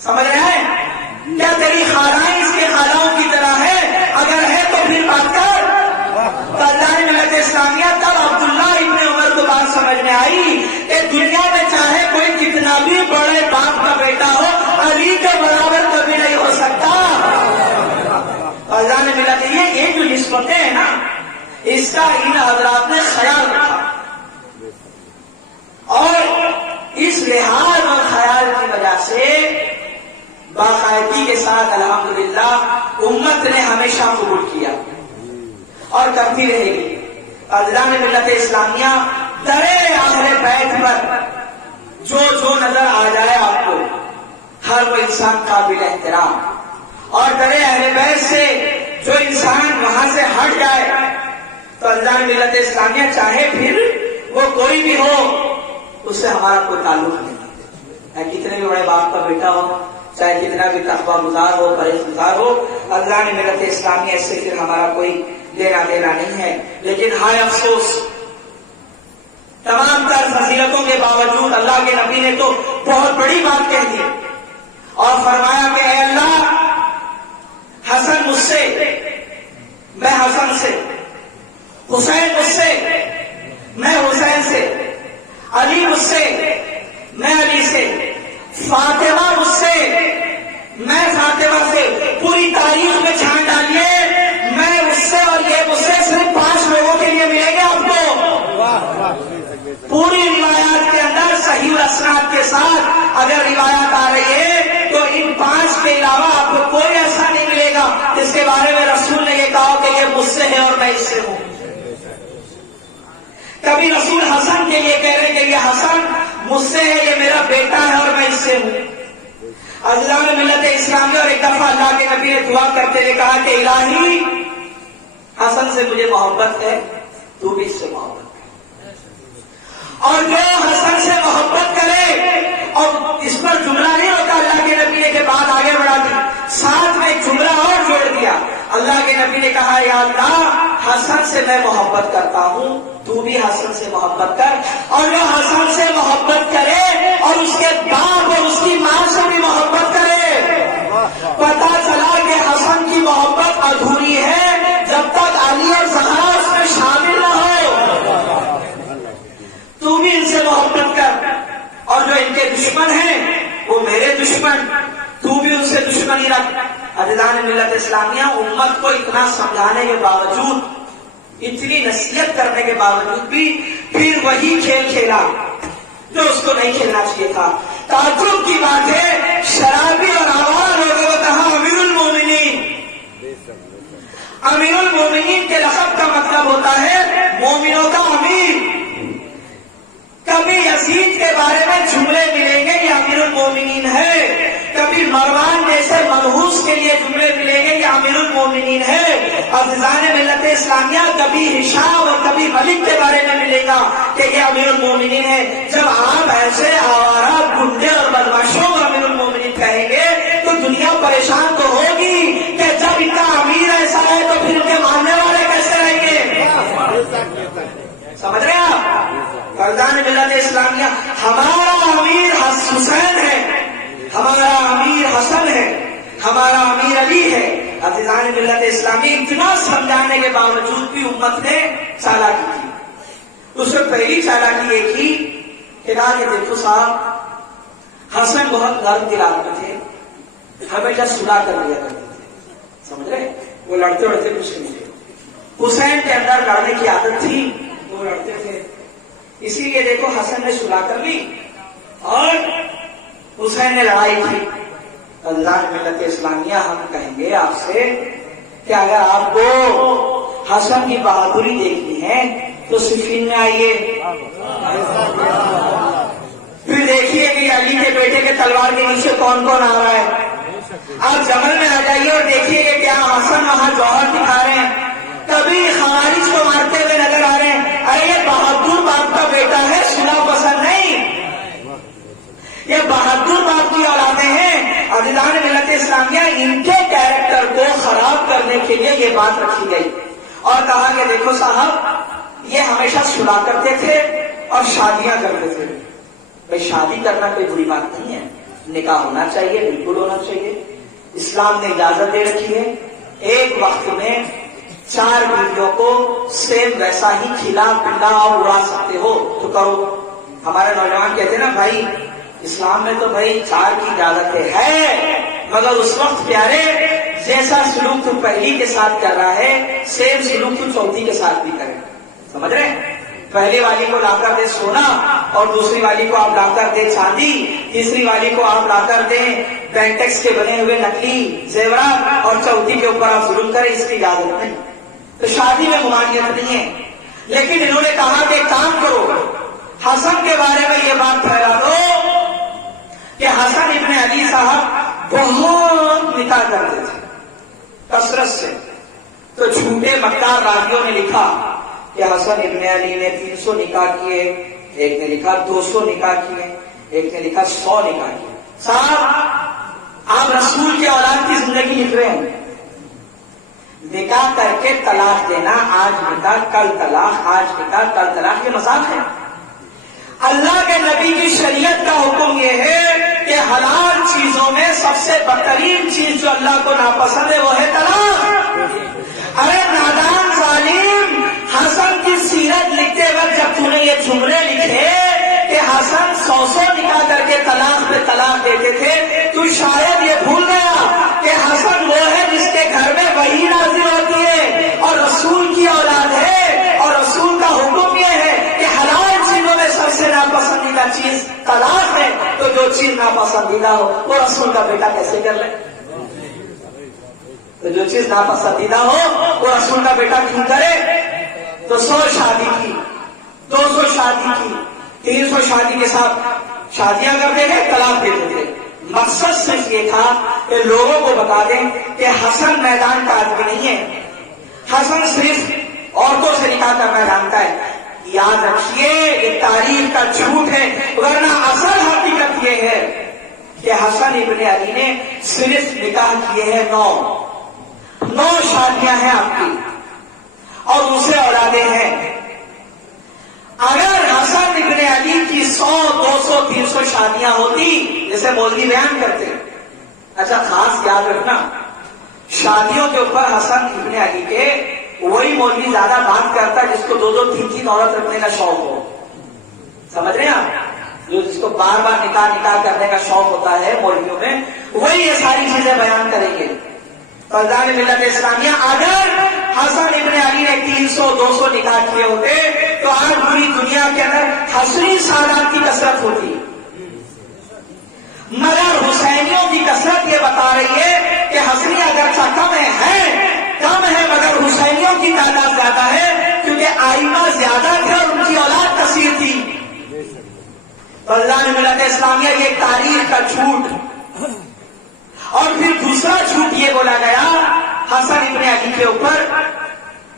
سمجھ رہے ہیں؟ کیا تیری خالائیں اس کے خالاؤں کی طرح ہے؟ اگر ہے تو پھر بات کر. تو اللہ نے ملت اسلامیہ تب عبداللہ ابن عمر کو بات سمجھ میں آئی کہ دنیا میں چاہے کوئی کتنا بھی بڑے باپ کا بیٹا ہو، علی کے برابر کبھی نہیں ہو سکتا. اللہ نے ملا کہ یہ جو نسبتیں ہیں نا، اس کا ان حضرات نے خیال رکھا، اور اس لحاظ اور خیال کی وجہ سے باقاعدگی کے ساتھ الحمدللہ امت نے ہمیشہ قبول کیا اور کرتی رہے گی. اللہ نے ملت اسلامیہ درے اہل بیت پر جو نظر آ جائے آپ کو، ہر وہ انسان قابل احترام، اور درے اہل بیت سے جو انسان وہاں سے ہٹ جائے تو اللہ ملت اسلامیہ چاہے پھر وہ کوئی بھی ہو، اس سے ہمارا کوئی تعلق نہیں، چاہے کتنے بھی بڑے باپ کا بیٹا ہو، چاہے کتنا بھی تقویٰ گزار ہو، پرہیزگار ہو، اللہ نے ملت اسلامیہ سے پھر ہمارا کوئی لینا دینا نہیں ہے۔ لیکن ہائے افسوس، تمام تر فضیلتوں کے باوجود اللہ کے نبی نے تو بہت بڑی بات کہہ دی اور فرمایا کہ اے اللہ، حسن مجھ سے، میں حسن سے، حسین مجھ سے، میں حسین سے، علی مجھ سے، میں علی سے، فاطمہ مجھ سے، میں فاطمہ سے، پوری تاریخ میں چھان ڈالیے، میں اس سے اور یہ مجھ سے صرف 5 لوگوں کے لیے ملیں گے آپ کو۔ پوری روایات کے اندر صحیح الاسناد کے ساتھ اگر روایات آ رہی ہے تو ان 5 کے علاوہ آپ کو کوئی ایسا نہیں ملے گا جس کے بارے میں رسول نے یہ کہا کہ یہ مجھ سے ہے اور میں اس سے ہوں۔ کبھی رسول حسن کے لیے کہہ رہے کہ یہ حسن مجھ سے ہے، یہ میرا بیٹا ہے اور میں اس سے ہوں۔ اللہ نے ملت اسلامیہ، اور ایک دفعہ اللہ کے نبی نے دعا کرتے ہوئے کہا کہ الہی، حسن سے مجھے محبت ہے، تو بھی اس سے محبت ہے، اور جو حسن سے محبت کرے، اور اس پر جملہ نہیں ہوتا اللہ کے نبی نے کہ بات آگے بڑھا دی، ساتھ میں ایک جملہ اور جوڑ دیا۔ اللہ کے نبی نے کہا یا اللہ، حسن سے میں محبت کرتا ہوں، تو بھی حسن سے محبت کر، اور جو حسن سے محبت کرے اور اس کے باپ اور اس کی ماں سے بھی محبت کرے۔ پتا چلا کہ حسن کی محبت ادھوری ہے جب تک علی اور زہرا اس میں شامل نہ ہو۔ تو بھی ان سے محبت کر، اور جو ان کے دشمن ہیں وہ میرے دشمن، تو بھی ان سے دشمنی رکھ۔ عزیزان ملت اسلامیہ، امت کو اتنا سمجھانے کے باوجود، اتنی نصیحت کرنے کے باوجود بھی پھر وہی کھیل کھیلا جو اس کو نہیں کھیلنا چاہیے تھا۔ تعجب کی بات ہے، شرابی اور آوارہ لوگوں کو کہا امیر المومنین۔ امیر المومنین کے لقب کا مطلب ہوتا ہے مومنوں کا امیر۔ کبھی یزید کے بارے میں جملے ملیں گے یہ امیر المومنین ہے، کبھی مروان جیسے منحوس کے لیے جملے ملیں گے یہ امیر المومنین ہے۔ عزیزان ملت اسلامیہ، کبھی ہشام اور کبھی ملک کے بارے میں ملے گا کہ یہ امیر المومنین ہے۔ جب آپ ایسے آوارہ گنڈے اور بدماشوں کو امیر المومنین کہیں گے تو دنیا پریشان تو ہوگی کہ جب ان کا امیر ایسا ہے تو پھر ان کے ماننے والے کیسے رہیں گے؟ سمجھ رہے ہیں آپ؟ عزیزان ملت اسلامیہ، ہمارا امیر حسین ہے، ہمارا امیر حسن ہے، ہمارا امیر علی ہے۔ عزیزان ملت اسلامی، اتنا سمجھانے کے باوجود بھی امت نے چالاکی کی۔ اس وقت پہلی چالاکی یہ کی کہ کہا کہ دیکھو صاحب، حسن بہت نرم دل آدمی تھے، ہمیشہ صلح کر لیا کرتے تھے، سمجھ رہے؟ وہ لڑتے لڑتے کچھ نہیں تھے۔ حسین کے اندر لڑنے کی عادت تھی، وہ لڑتے تھے، اسی لیے دیکھو حسن نے صلح کر لی اور حسین نے لڑائی کی۔ اللہ ملت اسلامیہ، ہم کہیں گے آپ سے کہ اگر آپ کو حسن کی بہادری دیکھنی ہے تو صفین میں آئیے، پھر دیکھیے کہ علی کے بیٹے کے تلوار کے نیچے کون کون آ رہا ہے۔ آپ جمل میں آ جائیے اور دیکھیے کہ کیا حسن وہاں جوہر دکھا رہے ہیں، کبھی خوارج کو مارتے ہوئے نظر آ رہے ہیں۔ ارے یہ بہادر باپ کا بیٹا ہے، صلح پسند نہیں، یہ بہادر باپ کی اولادیں ہیں۔ عزیزان ملت اسلامیہ، ان کے کیریکٹر کو خراب کرنے کے لیے یہ بات رکھی گئی اور کہا کہ دیکھو صاحب، یہ ہمیشہ صلح کرتے تھے اور شادیاں کرتے تھے۔ بھائی شادی کرنا کوئی بری بات نہیں ہے، نکاح ہونا چاہیے، بالکل ہونا چاہیے، اسلام نے اجازت دے رکھی ہے۔ ایک وقت میں 4 بیویوں کو سیم ویسا ہی کھلا پلا اور اڑا سکتے ہو تو کرو۔ ہمارے نوجوان کہتے ہیں نا بھائی اسلام میں تو بھائی 4 کی اجازت ہے، مگر اس وقت پیارے جیسا سلوک تو پہلی کے ساتھ کر رہا ہے سیم سلوک تو چوتھی کے ساتھ بھی کرے۔ سمجھ رہے ہیں؟ پہلی والی کو لا کر دے سونا اور دوسری والی کو آپ لا کر دیں چاندی، تیسری والی کو آپ لا کر دیں بینٹیکس کے بنے ہوئے نکلی زیورات، اور چوتھی کے اوپر آپ ظلم کریں، اس کی اجازت نہیں۔ تو شادی میں ممانعت نہیں ہے، لیکن انہوں نے کہا کہ کام کرو، حسن کے بارے میں یہ بات پھیلا دو کہ حسن ابن علی صاحب بہت نکاح کرتے تھے کثرت سے. تو جھوٹے مکار راویوں نے لکھا کہ حسن ابن علی نے 300 نکاح کیے، ایک نے لکھا 200 نکاح کیے، ایک نے لکھا 100 نکاح کیے. صاحب آپ رسول کی اولاد کی زندگی لکھ رہے ہیں. نکاح کر کے طلاق دینا، آج نکاح کل طلاق، آج نکاح کل طلاق، یہ مذاق ہے. اللہ کے نبی کی شریعت کا حکم یہ ہے کہ حلال چیزوں میں سب سے بہترین چیز جو اللہ کو ناپسند ہے وہ ہے طلاق. ارے نادان ظالم، حسن کی سیرت لکھتے وقت جب تم نے یہ جملے لکھے کہ حسن 100 نکاح کر کے طلاق پہ طلاق دیتے تھے، تو شاید یہ بھول گیا کہ حسن وہ ہے جس کے گھر میں وحی نازل ہوتی ہے اور رسول کی اولاد ہے، اور رسول کا حکم یہ ہے کہ حلال چیزوں میں سب سے ناپسندیدہ چیز طلاق ہے. تو جو چیز ناپسندیدہ ہو وہ رسول کا بیٹا کیسے کر لے؟ تو جو چیز ناپسندیدہ ہو وہ رسول کا بیٹا کیوں کرے؟ تو 100 شادی کی، 200 شادی کی، 300 شادی کے ساتھ شادیاں کرتے تھے، طلاق دیتے تھے. مقصد صرف یہ تھا کہ لوگوں کو بتا دیں کہ حسن میدان کا آدمی نہیں ہے، حسن صرف عورتوں سے نکاح کرنا جانتا ہے. یاد رکھیے یہ تاریخ کا جھوٹ ہے، ورنہ اصل حقیقت یہ ہے کہ حسن ابن علی نے صرف نکاح کیے ہیں 9 شادیاں ہیں آپ کی، اور دوسرے اولادیں ہیں. اگر حسن ابن علی کی 100 200 300 شادیاں ہوتی جیسے مولوی بیان کرتے، اچھا خاص یاد رکھنا شادیوں کے اوپر حسن ابن علی کے وہی مولوی زیادہ بات کرتا ہے جس کو 2 2 3 عورت رکھنے کا شوق ہو. سمجھ رہے ہیں آپ؟ جو جس کو بار بار نکاح کرنے کا شوق ہوتا ہے مولویوں میں، وہی یہ ساری چیزیں بیان کریں گے. فضائل ملت اسلامیہ اگر حسن ابن علی نے 300 200 نکاح کیے ہوتے تو آج پوری دنیا کے اندر حسنی سادات کی کثرت ہوتی. مگر حسینیوں کی کثرت یہ بتا رہی ہے کہ حسنی اگرچہ کم ہے مگر حسینیوں کی تعداد زیادہ ہے، کیونکہ آئمہ زیادہ تھے اور ان کی اولاد کثیر تھی. فضائل ملت اسلامیہ یہ تاریخ کا جھوٹ. اور پھر دوسرا جھوٹ یہ بولا گیا حسن ابن علی کے اوپر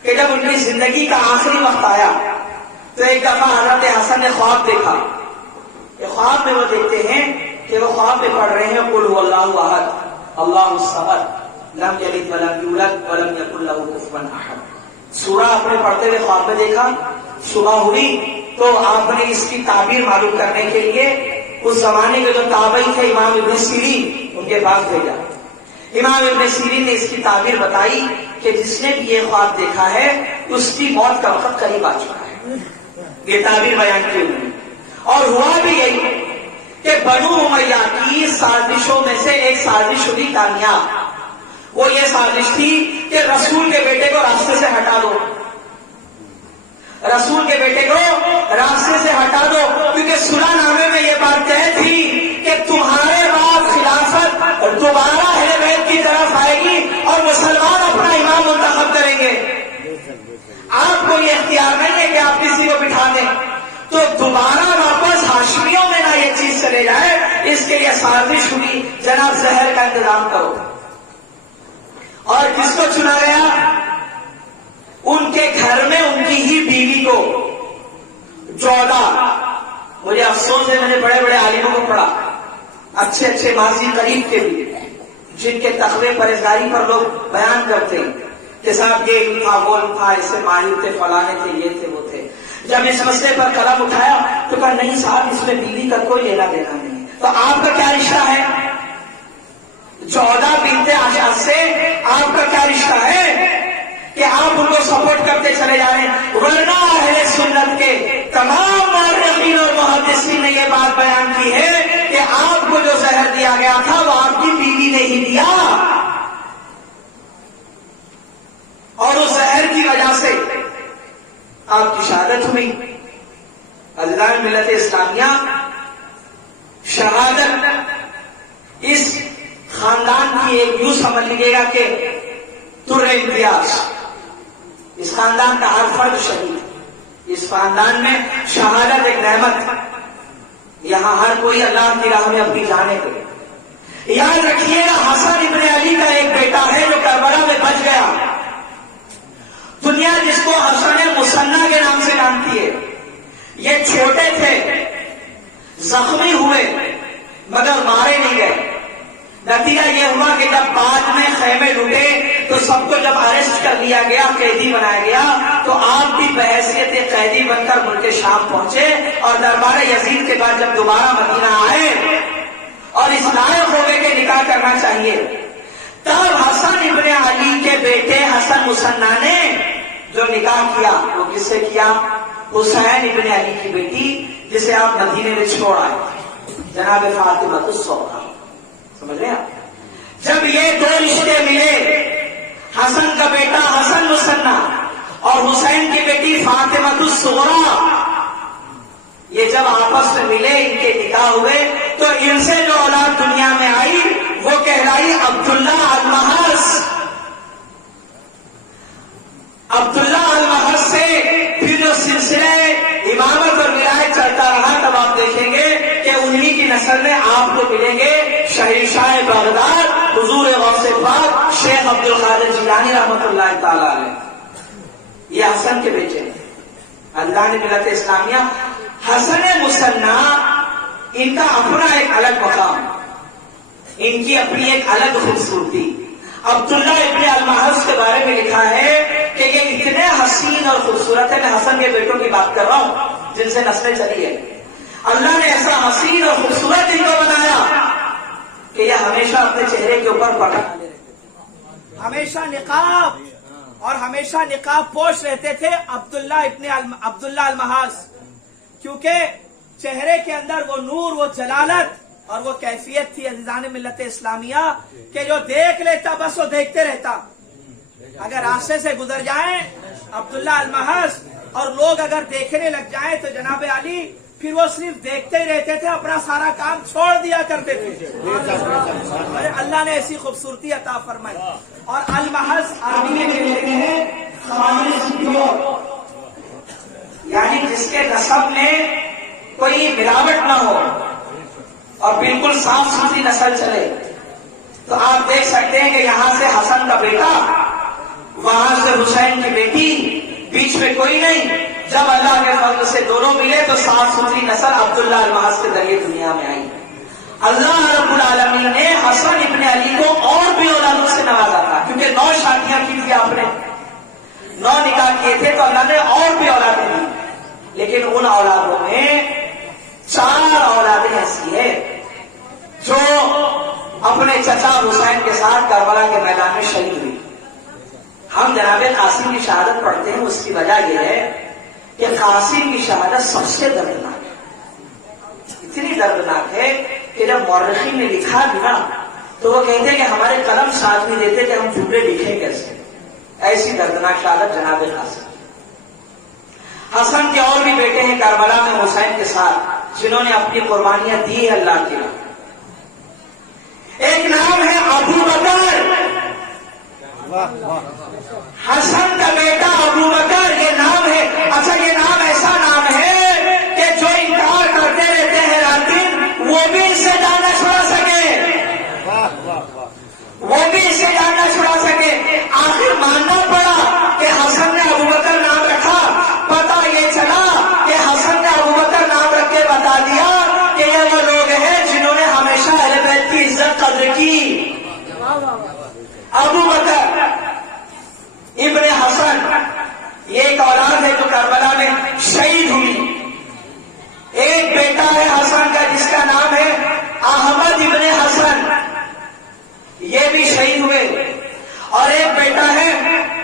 کہ جب ان کی زندگی کا آخری وقت آیا تو ایک دفعہ حضرت حسن نے خواب دیکھا. خواب میں وہ دیکھتے ہیں کہ وہ خواب میں پڑھ رہے ہیں قل هو اللہ احد اللہ الصمد لم یلد ولم یولد ولم یکن لہ کفوا احد. سورہ آپ نے پڑھتے ہوئے خواب میں دیکھا. صبح ہوئی تو آپ نے اس کی تعبیر معلوم کرنے کے لیے اس زمانے کے جو تابعی تھے امام ابن سیرین ان کے پاس بھیجا. امام ابن سیرین نے اس کی تعبیر بتائی کہ جس نے بھی یہ خواب دیکھا ہے اس کی موت کا وقت قریب آ چکا ہے. یہ تعبیر بیان کی انہوں نے. اور ہوا بھی یہی کہ بنو امیہ کی سازشوں میں سے ایک سازش ہوئی کامیاب. وہ یہ سازش تھی کہ رسول کے بیٹے کو راستے سے ہٹا دو، رسول کے بیٹے کو راستے سے ہٹا دو، کیونکہ صلح نامے میں یہ بات طے تھی کہ تمہارے بعد خلافت دوبارہ اہل بیت کی طرف آئے گی اور مسلمان اپنا امام منتخب کریں گے. آپ کو یہ اختیار نہیں ہے کہ آپ کسی کو بٹھا دیں. تو دوبارہ واپس ہاشمیوں میں نہ یہ چیز چلے جائے، اس کے لیے سازش ہوئی جناب زہر کا انتظام کرو. اور کس کو چنا گیا؟ ان کے گھر میں ان کی ہی بیوی کو 14. مجھے افسوس ہے میں نے بڑے بڑے عالموں کو پڑھا، اچھے ماضی قریب کے بھی، جن کے تقوی پرہیزگاری پر لوگ بیان کرتے ہیں کہ صاحب یہ تھا وہ تھا، ایسے ماہر تھے، فلانے تھے، یہ تھے وہ تھے. جب اس مسئلے پر قلم اٹھایا تو کہا نہیں صاحب اس میں بیوی کا کوئی لینا دینا نہیں. تو آپ کا کیا رشتہ ہے 14 بنت اشعث سے؟ آپ کا کیا رشتہ ہے کہ آپ ان کو سپورٹ کرتے چلے جا رہے ہیں؟ ورنہ اہل سنت کے تمام مورخین اور محدثین نے یہ بات بیان کی ہے کہ آپ کو جو زہر دیا گیا تھا وہ آپ کی بیوی نے ہی دیا، اور اس زہر کی وجہ سے آپ کی شہادت ہوئی. عزیزان ملت اسلامیہ، شہادت اس خاندان کی ایک یوں سمجھ لیجیے گا کہ در امتیاز، اس خاندان کا ہر فرد شہید. اس خاندان میں شہادت ایک نعمت، یہاں ہر کوئی اللہ کی راہ میں اپنی جانیں دے۔ یاد رکھیے گا حسن ابن علی کا ایک بیٹا ہے جو کربلا میں بچ گیا، دنیا جس کو حسن مصنع کے نام سے جانتی ہے۔ یہ چھوٹے تھے، زخمی ہوئے مگر مارے نہیں گئے۔ نتیجہ یہ ہوا کہ جب بعد میں خیمے لوٹے تو سب کو جب اریسٹ کر لیا گیا، قیدی بنایا گیا، تو آپ بھی بحیثیت قیدی بن کر ملک شام پہنچے اور دربار یزید کے بعد جب دوبارہ مدینہ آئے اور اس لائق ہو گئے کہ نکاح کرنا چاہیے، تب حسن ابن علی کے بیٹے حسن مصنع نے جو نکاح کیا وہ کس سے کیا؟ حسین ابن علی کی بیٹی جسے آپ مدینے میں چھوڑ آئے، جناب فاطمہ الزہرا۔ سمجھ رہے آپ؟ جب یہ دو رشتے ملے، حسن کا بیٹا حسن مصنع اور حسین کی بیٹی فاطمہ الزہرا، یہ جب آپس میں ملے، ان کے نکاح ہوئے، تو ان سے جو اولاد دنیا میں آئی وہ کہلائی عبداللہ المحض۔ عبداللہ المحض سے پھر جو سلسلہ امامت اور ولایت چلتا رہا، تب آپ دیکھیں گے کہ انہی کی نسل میں آپ کو ملیں گے شہنشاہ بغداد حضور غوث پاک شیخ عبد القادر جیلانی رحمۃ اللہ تعالی علیہ۔ یہ حسن کے بیٹے ہیں۔ اللہ نے ملت اسلامیہ حسن مصنع، ان کا اپنا ایک الگ مقام، ان کی اپنی ایک الگ خوبصورتی۔ عبداللہ ابن المحض کے بارے میں لکھا ہے کہ یہ اتنے حسین اور خوبصورت ہے، میں حسن کے بیٹوں کی بات کر رہا ہوں جن سے نسلیں چلی ہے، اللہ نے ایسا حسین اور خوبصورت ان کو بنایا کہ یہ ہمیشہ اپنے چہرے کے اوپر پٹا لے رہتے تھے، ہمیشہ نقاب اور ہمیشہ نقاب پوش رہتے تھے عبداللہ المحض، کیونکہ چہرے کے اندر وہ نور، وہ جلالت اور وہ کیفیت تھی عزیزان ملت اسلامیہ کہ جو دیکھ لیتا بس وہ دیکھتے رہتا۔ اگر راستے سے گزر جائیں عبداللہ المحض اور لوگ اگر دیکھنے لگ جائیں تو جناب علی پھر وہ صرف دیکھتے ہی رہتے تھے، اپنا سارا کام چھوڑ دیا کرتے تھے۔ اللہ نے ایسی خوبصورتی عطا فرمائی۔ اور المحض عربی میں کہتے ہیں خالص پیور، یعنی جس کے نسب میں کوئی ملاوٹ نہ ہو اور بالکل صاف ستھری نسل چلے۔ تو آپ دیکھ سکتے ہیں کہ یہاں سے حسن کا بیٹا، وہاں سے حسین کی بیٹی، بیچ میں کوئی نہیں۔ جب اللہ کے فضل سے دونوں ملے تو صاف ستھری نسل عبداللہ المحض کے ذریعے دنیا میں آئی۔ اللہ رب العالمین نے حسن ابن علی کو اور بھی اولادوں سے نوازا تھا، کیونکہ 9 شادیاں کی تھی آپ نے، 9 نکاح کیے تھے، تو اللہ نے اور بھی اولادیں دی۔ لیکن ان اولادوں میں 4 اولادیں ایسی ہیں جو اپنے چچا حسین کے ساتھ کربلا کے میدان میں شہید ہوئی۔ ہم جناب قاسم کی شہادت پڑھتے ہیں، اس کی وجہ یہ ہے کہ قاسم کی شہادت سب سے دردناک ہے، اتنی دردناک ہے کہ جب مورخین نے لکھا بھی نا تو وہ کہتے ہیں کہ ہمارے قلم ساتھ نہیں دیتے کہ ہم جملے لکھیں کیسے، ایسی دردناک شہادت جناب قاسم۔ حسن کے اور بھی بیٹے ہیں کربلا میں حسین کے ساتھ جنہوں نے اپنی قربانیاں دی ہے اللہ کی راہ۔ ایک نام ہے ابو بکر، حسن کا بیٹا ابو بکر، یہ نام ہے۔ اچھا یہ نام ایسا نام ہے کہ جو انکار کرتے رہتے ہیں رات دن وہ بھی اس سے جان نہ چھڑا سکے، وہ بھی اس سے جان نہ چھڑا سکے۔ آخر ماننا پڑا کہ حسن نے ابو بکر نام رکھا، پتا یہ چلا کہ حسن نے ابو بکر نام رکھ کے بتا دیا کہ یہ وہ لوگ ہیں جنہوں نے ہمیشہ اہل بیت کی عزت قدر کی۔ ابو بکر ابن حسن یہ ایک اولاد ہے جو کربلا میں شہید ہوئی۔ ایک بیٹا ہے حسن کا جس کا نام ہے احمد ابن حسن، یہ بھی شہید ہوئے۔ اور ایک بیٹا ہے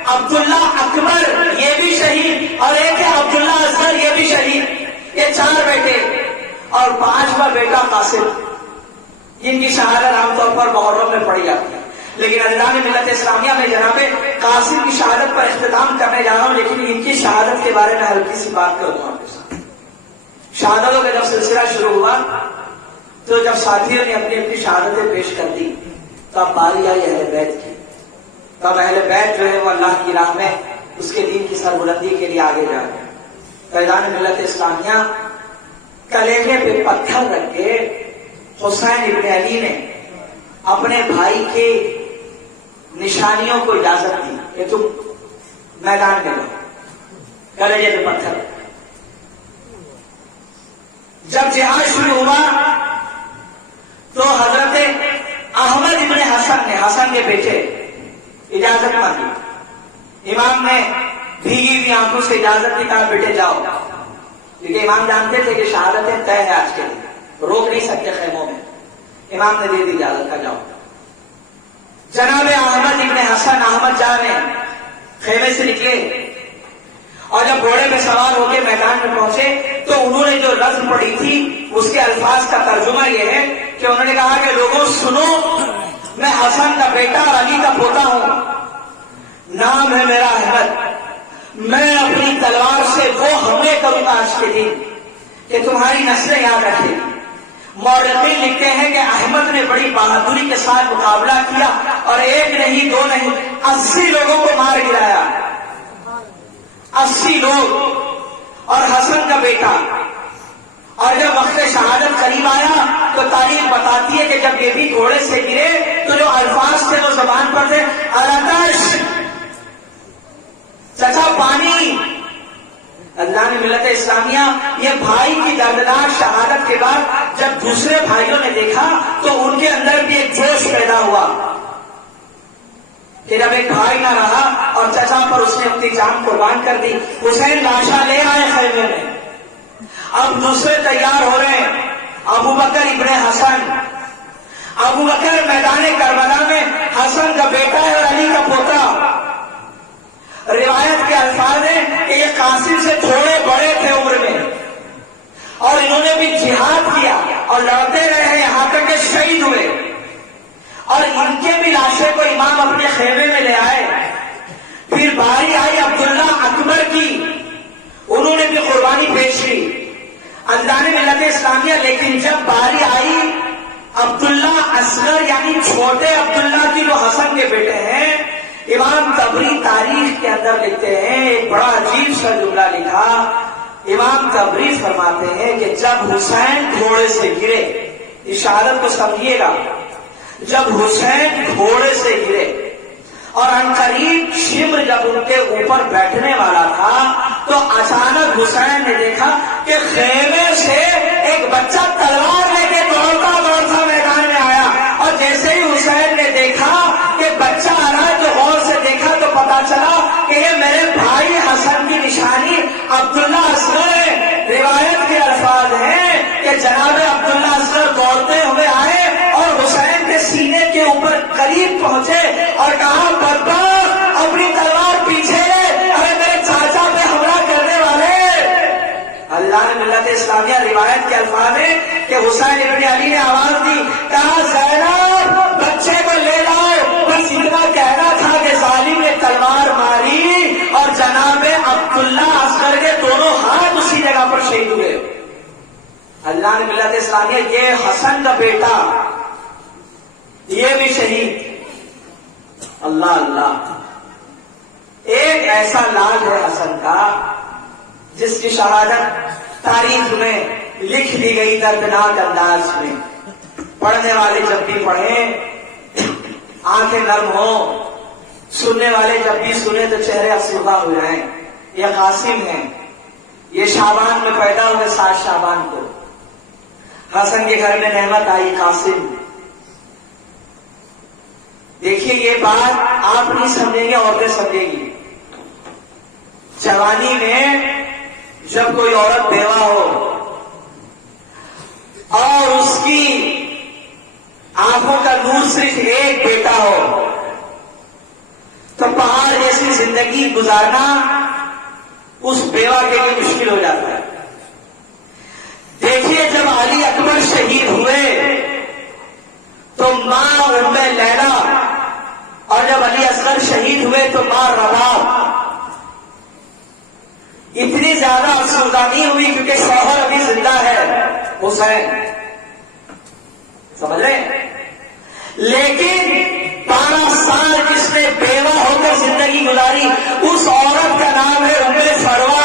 عبداللہ اکبر، یہ بھی شہید، اور ایک ہے عبداللہ اصغر، یہ بھی شہید۔ یہ 4 بیٹے، اور 5واں بیٹا قاسم، جن کی شہادت عام طور پر محرم میں پڑھی جاتی ہے۔ لیکن اللہ نے ملت اسلامیہ میں جناب قاسم کی شہادت پر اختتام کرنے جا رہا ہوں، لیکن ان کی شہادت کے بارے میں ہلکی سی بات کروں آپ کے ساتھ۔ شہادتوں کا جب سلسلہ شروع ہوا تو جب ساتھیوں نے اپنی اپنی شہادتیں پیش کر دی تو اب باری آئی اہل بیت کی۔ تب اہل بیت جو ہے وہ اللہ کی راہ میں اس کے دین کی سربلندی کے لیے آگے جا رہے ہیں۔ فیضان ملت اسلامیہ کلیجے پہ پتھر رکھ کے حسین ابن علی نے اپنے بھائی کے نشانیوں کو اجازت دی کہ تم میدان میں لو، کلیجے پہ پتھر۔ جب جہاد شروع ہوا تو حضرت احمد ابن حسن نے، حسن کے بیٹے، اجازت مانگی۔ امام نے بھیگی ہوئی آنکھوں سے اجازت دی، کہا بیٹے جاؤ، کیونکہ امام جانتے تھے کہ شہادتیں طے ہے آج کے لیے، روک نہیں سکتے خیموں میں۔ امام نے دے دی اجازت، کا جاؤ۔ جناب احمد ابن حسن احمد جان نے خیمے سے نکلے اور جب گھوڑے پہ سوار ہو کے میدان میں پہنچے تو انہوں نے جو نظم پڑھی تھی اس کے الفاظ کا ترجمہ یہ ہے کہ انہوں نے کہا کہ لوگوں سنو، میں حسن کا بیٹا اور علی کا پوتا ہوں، نام ہے میرا احمد، میں اپنی تلوار سے وہ حملے کروں گا آج کے دن کہ تمہاری نسلیں یاد رکھیں گی۔ مورخین لکھتے ہیں کہ احمد نے بڑی بہادری کے ساتھ مقابلہ کیا اور ایک نہیں دو نہیں 80 لوگوں کو مار گرایا، 80 لوگ، اور حسن کا بیٹا۔ اور جب وقت شہادت قریب آیا تو تاریخ بتاتی ہے کہ جب یہ بھی گھوڑے سے گرے تو جو الفاظ تھے وہ زبان پر تھے، الاتش، چچا پانی۔ اللہ نے ملت اسلامیہ یہ بھائی کی دردناک شہادت کے بعد جب دوسرے بھائیوں نے دیکھا تو ان کے اندر بھی ایک جوش پیدا ہوا کہ جب ایک بھائی نہ رہا اور چچا پر اس نے اپنی جان قربان کر دی۔ حسین لاشا لے آئے خیمے میں، اب دوسرے تیار ہو رہے ہیں، ابو بکر ابن حسن۔ ابو بکر میدان کربلا میں حسن کا بیٹا ہے اور علی کا پوتا۔ روایت کے الفاظ ہیں کہ یہ قاسم سے تھوڑے بڑے تھے عمر میں اور انہوں نے بھی جہاد کیا اور لڑتے رہے یہاں تک کہ شہید ہوئے، اور ان کے بھی لاشیں کو امام اپنے خیمے میں لے آئے۔ پھر باری آئی عبداللہ اکبر کی، انہوں نے بھی قربانی پیش کی، اللہ نے ملت اسلامیہ۔ لیکن جب باری آئی عبداللہ اصغر یعنی چھوٹے عبداللہ کی جو حسن کے بیٹے ہیں، امام تبری تاریخ کے اندر لکھتے ہیں، ایک بڑا عجیب سا جملہ لکھا۔ امام تبری فرماتے ہیں کہ جب حسین گھوڑے سے گرے، اس شہادت کو سمجھیے گا، جب حسین گھوڑے سے گرے اور عنقریب شمر جب ان کے اوپر بیٹھنے والا تھا تو اچانک حسین نے دیکھا کہ خیمے سے ایک بچہ تلوار لے کے دوڑتا دوڑتا میدان میں آیا، اور جیسے ہی حسین نے دیکھا کہ بچہ آ رہا ہے تو غور سے دیکھا تو پتا چلا کہ یہ میرے بھائی حسن کی نشانی عبداللہ اصغر ہے۔ روایت کے الفاظ ہیں کہ جناب عبداللہ اصغر دوڑتے ہوئے آئے اور حسین کے سینے کے اوپر قریب پہنچے اور کہا بدبخت اپنی تلوار پیچھے لے، ارے میرے چاچا پہ حملہ کرنے والے۔ اللہ نے ملت اسلامیہ روایت کے الفاظ ہیں کہ حسین ابن علی نے آواز دی، کہا زینب بچے کو لے لاؤ، بس اتنا کہنا تھا کہ ظالم نے تلوار ماری اور جناب عبداللہ اصغر کے دونوں ہاتھ اسی جگہ پر شہید ہوئے۔ اللہ نے ملت اسلامیہ یہ حسن کا بیٹا یہ بھی شہید۔ اللہ اللہ، ایک ایسا لال ہے حسن کا جس کی شہادت تاریخ میں لکھ دی گئی دردناک انداز میں۔ پڑھنے والے جب بھی پڑھیں آنکھیں نرم ہو، سننے والے جب بھی سنے تو چہرے افسردہ ہو جائیں۔ یہ قاسم ہیں، یہ شعبان میں پیدا ہوئے 7 شعبان کو۔ حسن کے گھر میں نعمت آئی قاسم۔ دیکھیے یہ بات آپ نہیں سمجھیں گے، عورتیں سمجھیں گی۔ جوانی میں جب کوئی عورت بیوہ ہو اور اس کی آنکھوں کا نور صرف ایک بیٹا ہو تو پہاڑ جیسی زندگی گزارنا اس بیوہ کے لیے مشکل ہو جاتا ہے۔ دیکھیے جب علی اکبر شہید ہوئے تو ماں ام لیلا، اور جب علی اصغر شہید ہوئے تو ماں رباب۔ اتنی زیادہ افسردہ نہیں ہوئی کیونکہ شوہر ابھی زندہ ہے حسین، سمجھ رہے ہیں؟ لیکن 12 سال جس نے بیوہ ہو کر زندگی گزاری اس عورت کا نام ہے ام فروا۔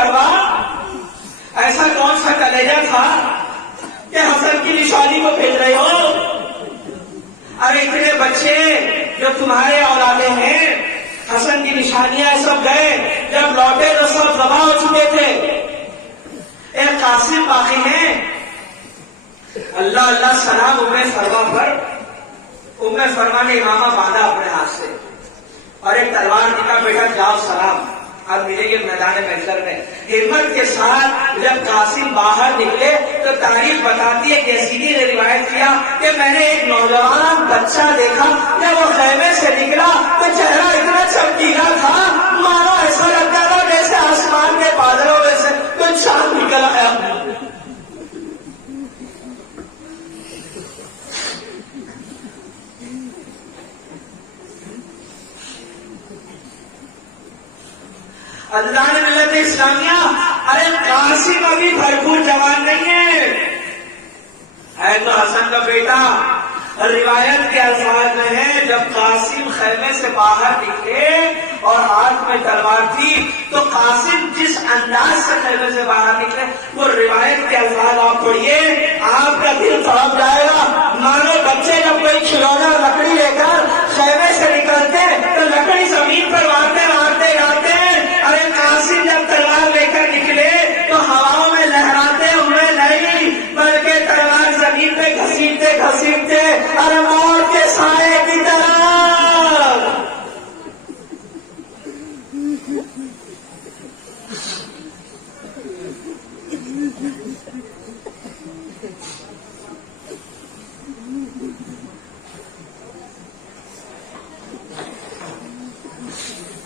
سروا ایسا کون سا کلیجہ تھا کہ حسن کی نشانی کو بھیج رہے ہو؟ ارے اتنے بچے جو تمہارے اولادے ہیں، حسن کی نشانیاں سب گئے، جب لوٹے تو سب ذبح ہو چکے تھے، ایک قاسم باقی ہیں۔ اللہ اللہ سلام ام فرما پر، ام فرما نے امامہ باندھا اپنے ہاتھ سے اور ایک تلوار دکھا، بیٹا جاؤ سلام، اب ملیں گے میدان محشر میں۔ ہمت کے ساتھ جب قاسم باہر نکلے تو تاریخ بتاتی ہے، یزیدی نے روایت کیا کہ میں نے ایک نوجوان بچہ دیکھا، جب وہ خیمے سے نکلا تو چہرہ اتنا چمکیلا تھا، مانو ایسا لگتا تھا جیسے آسمان کے بادلوں میں سے کوئی چاند نکل آیا۔ اللہ نے ملت اسلامیہ، ارے قاسم ابھی بھرپور جوان نہیں ہے تو حسن کا بیٹا۔ روایت کے الفاظ میں ہے، جب قاسم خیمے سے باہر نکلے اور ہاتھ میں تلوار تھی تو قاسم جس انداز سے خیمے سے باہر نکلے، وہ روایت کے الفاظ آپ پڑھیے، آپ کا دل تڑپ جائے گا، مانو بچے جب کوئی کھلونا لکڑی لے کر خیمے سے نکلتے تو لکڑی زمین پر مارتے مارتے جاتے ہیں، ارے قاسم جب تلوار لے کر نکلے تو ہواؤں میں لہراتے ہوئے نہیں بلکہ تلوار زمین پہ گھسیٹتے گھسیٹتے ارے موت کے سائے کی طرح۔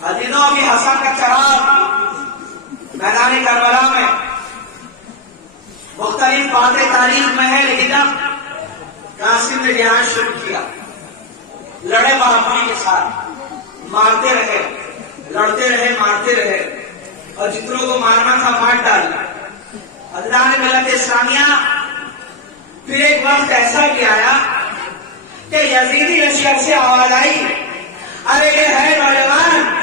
عزیزوں، ابھی حسن کا چراغ میدان کربلا میں مختلف باتیں تاریخ میں ہے، لیکن اب قاسم نے جہاد شروع کیا، لڑے بہادری کے ساتھ، مارتے رہے، لڑتے رہے، مارتے رہے اور جتنوں کو مارنا تھا مار ڈالا۔ اللہ نے ملت اسلامیہ، پھر ایک وقت ایسا بھی آیا کہ یزیدی لشکر سے آواز آئی، ارے یہ ہے نوجوان،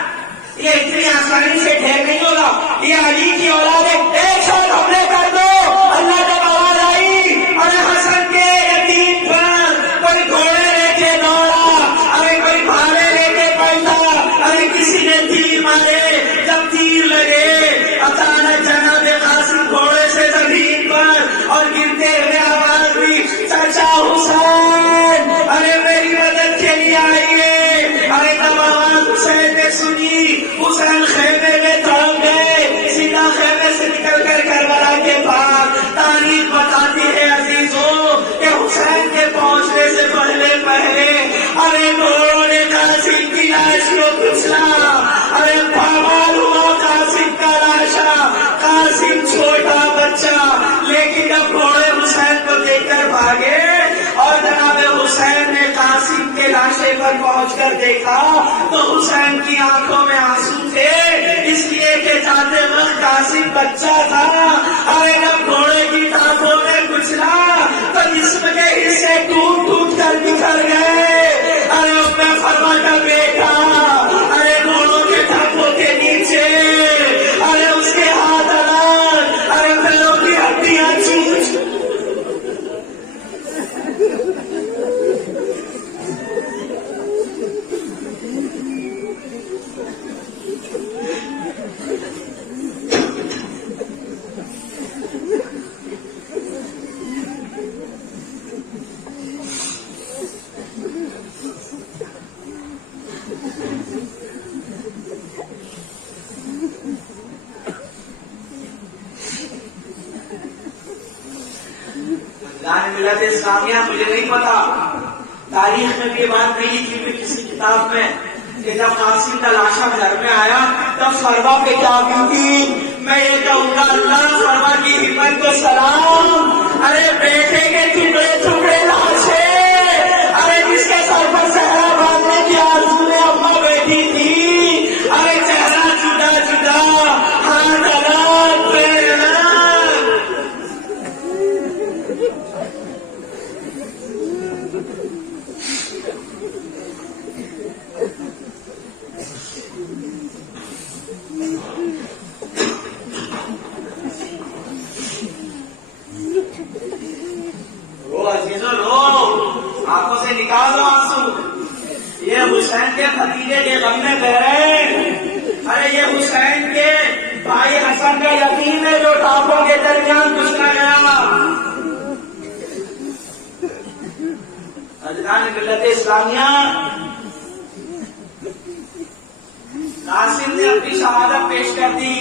یہ اتنی آسانی سے ڈھیر نہیں ہوگا، یہ علی کی اولاد ہے، ایک ساتھ حملے کر دو۔ اللہ جب آواز آئی، ارے حسن کے یتیم پر کوئی گھوڑے لے کے دوڑا، ارے کوئی بھالے لے کے بیٹھا، ارے کسی نے تیر مارے، جب تیر لگے اچانک جناب قاسم گھوڑے سے زمین پر اور گرتے ہوئے آواز ہوئی، چچا حسین، ارے میری مدد کے لیے آئیے۔ ارے تب آواز حسین نے سنی، حسین خیمے میں تڑپ گئے، سیدھا خیمے سے نکل کر کربلا کے پاس۔ تاریخ بتاتی ہے عزیزوں کہ حسین کے پہنچنے سے پہلے ارے گھوڑوں نے قاسم کی لاش کو کچلا، ارے پامال ہوا قاسم کا لاشا، قاسم چھوٹا بچہ، لیکن جب گھوڑے حسین کو دیکھ کر بھاگے اور جناب حسین نے قاسم کے لاشے پر پہنچ کر دیکھا تو حسین کی آنکھوں میں آنسو تھے، اس لیے کہ جاتے وقت قاسم بچہ تھا۔ ارے جب گھوڑے کی ٹانگوں میں کچلا تو جسم کے حصے ٹوٹ ٹوٹ کر بکھر گئے۔ ارے ام فرما کا بیٹا، ارے گھوڑوں کے ٹانگوں کے نیچے، ارے اس کے ہاتھ الگ، ارے پیروں کی ہڈیاں چوچ۔ ملت اسلامیہ، مجھے نہیں پتا، تاریخ میں بھی بات نہیں لکھی ہوئی کسی کتاب میں کہ جب قاسم کا لاشا گھر میں آیا تب فروا پہ کیا بیتی۔ میں یہ کہوں گا، اللہ فروا کی ہمت کو سلام۔ ارے بیٹے کے ٹکڑے ٹکڑے لاشے، ارے جس کے سر پر صحرا باندھنے کی آرزو میں اماں بیٹھی تھی، ارے چہرہ جدا جدا، ہاتھ الگ، پیر الگ۔ آنکھوں سے نکالو آنسو. یہ حسین کے بھتیجے کے غم میں بہ رہے ہیں. ارے یہ حسین کے بھائی حسن کا یتیم ہے جو ٹاپوں کے درمیان گھسنا گیا. ارکان ملت اسلامیہ، قاسم نے اپنی شہادت پیش کر دی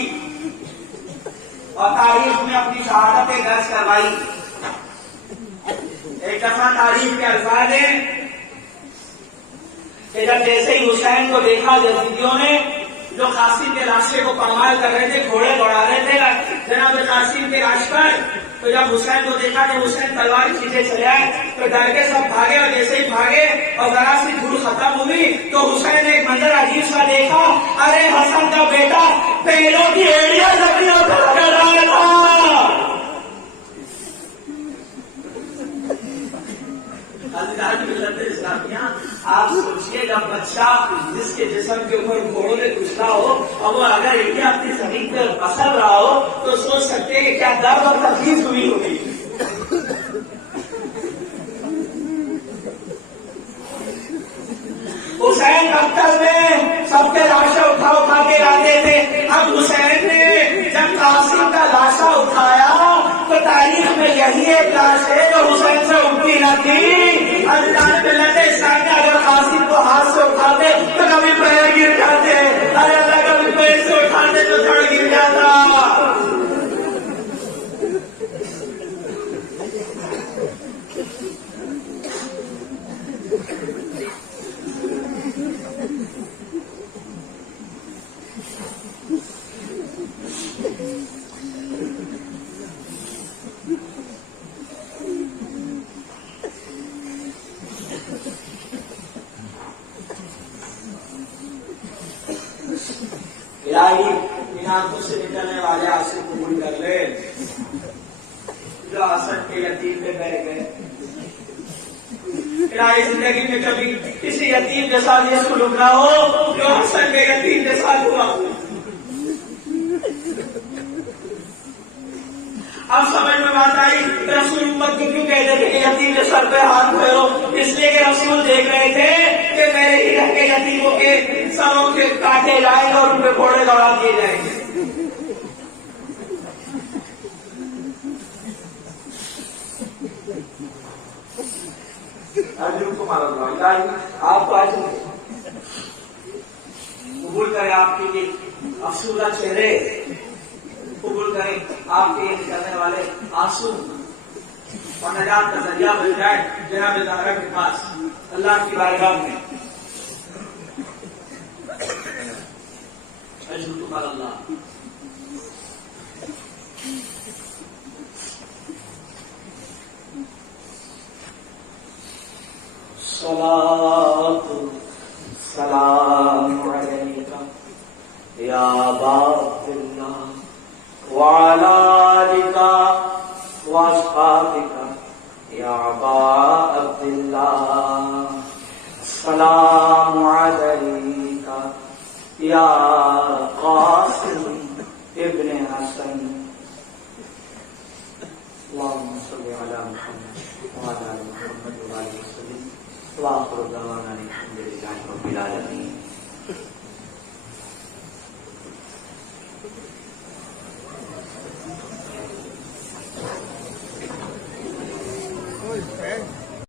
اور تاریخ میں اپنی شہادتیں درج کروائی. ایک دفعہ تاریخ کے الفاظ ہیں کہ جب جیسے ہی حسین کو دیکھا یزیدیوں نے جو قاسم کے راستے کو پامال کر رہے تھے، گھوڑے دوڑا رہے تھے جناب قاسم کے راش پر، تو جب حسین کو دیکھا کہ حسین تلوار کھینچے چلے آئے تو ڈر کے سب بھاگے. اور جیسے ہی بھاگے اور ذرا سی دھول ختم ہوئی تو حسین نے ایک منظر عجیب سا دیکھا. ارے حسن کا بیٹا پیروں کی ایڑیاں لکڑیوں پر رگڑ رہا تھا. آپ سوچیے جب بچہ جس کے جسم کے اوپر گھوڑوں نے کچلا ہو اور وہ اگر انڈیا اپنی زمین پر پسر رہا ہو تو سوچ سکتے ہیں کہ کیا درد اور تکلیف ہوئی ہوگی. حسین دفتر میں سب کے لاشیں اٹھا کے لاتے تھے. اب حسین نے جب قاسم کا لاشا اٹھایا تو تاریخ میں یہی ایک لاش ہے جو حسین سے اٹھتی نہ تھی. اللہ ملت اسلامی اگر قاسم کو ہاتھ سے اٹھاتے تو کبھی پیر گر جاتے. ارے اللہ کبھی پیر سے اٹھاتے تو تھوڑا گر جاتا. ان آنکھوں سے نکلنے والے آنسو قبول کر لے جو حسن کے یتیم پہ بہ گئے. الہی زندگی میں کبھی کسی یتیم کے ساتھ یہ سلوک نہ ہو جو حسن کے یتیم کے ساتھ ہوا. اب سمجھ میں بات آئی رسول امت کو کیوں کہتے تھے کہ یتیم کے سر پہ ہاتھ پھیرو. اس لیے کہ رسول دیکھ رہے تھے کہ میرے ہی گھر کے یتیموں کے سروں کے کاٹے جائیں گے اور ان پہ گھوڑے دوڑا دیے جائیں گے. آپ کو آج قبول کریں آپ کے لیے افسردہ چہرے، قبول کریں آپ کے نکلنے والے آنسو اور نجات کا ذریعہ بن جائے جناب زہرا کے پاس اللہ کی بارگاہ میں. اللہ صلاۃ سلام علیکہ یا ابا عبداللہ وعلی آلک واصحابک یا ابا عبداللہ. السلام علیکہ یا قاسم ابن حسن. اللهم صل على محمد وعلى آل محمد وآله وسلم. وآخر دعوانا الحمد لله رب العالمين.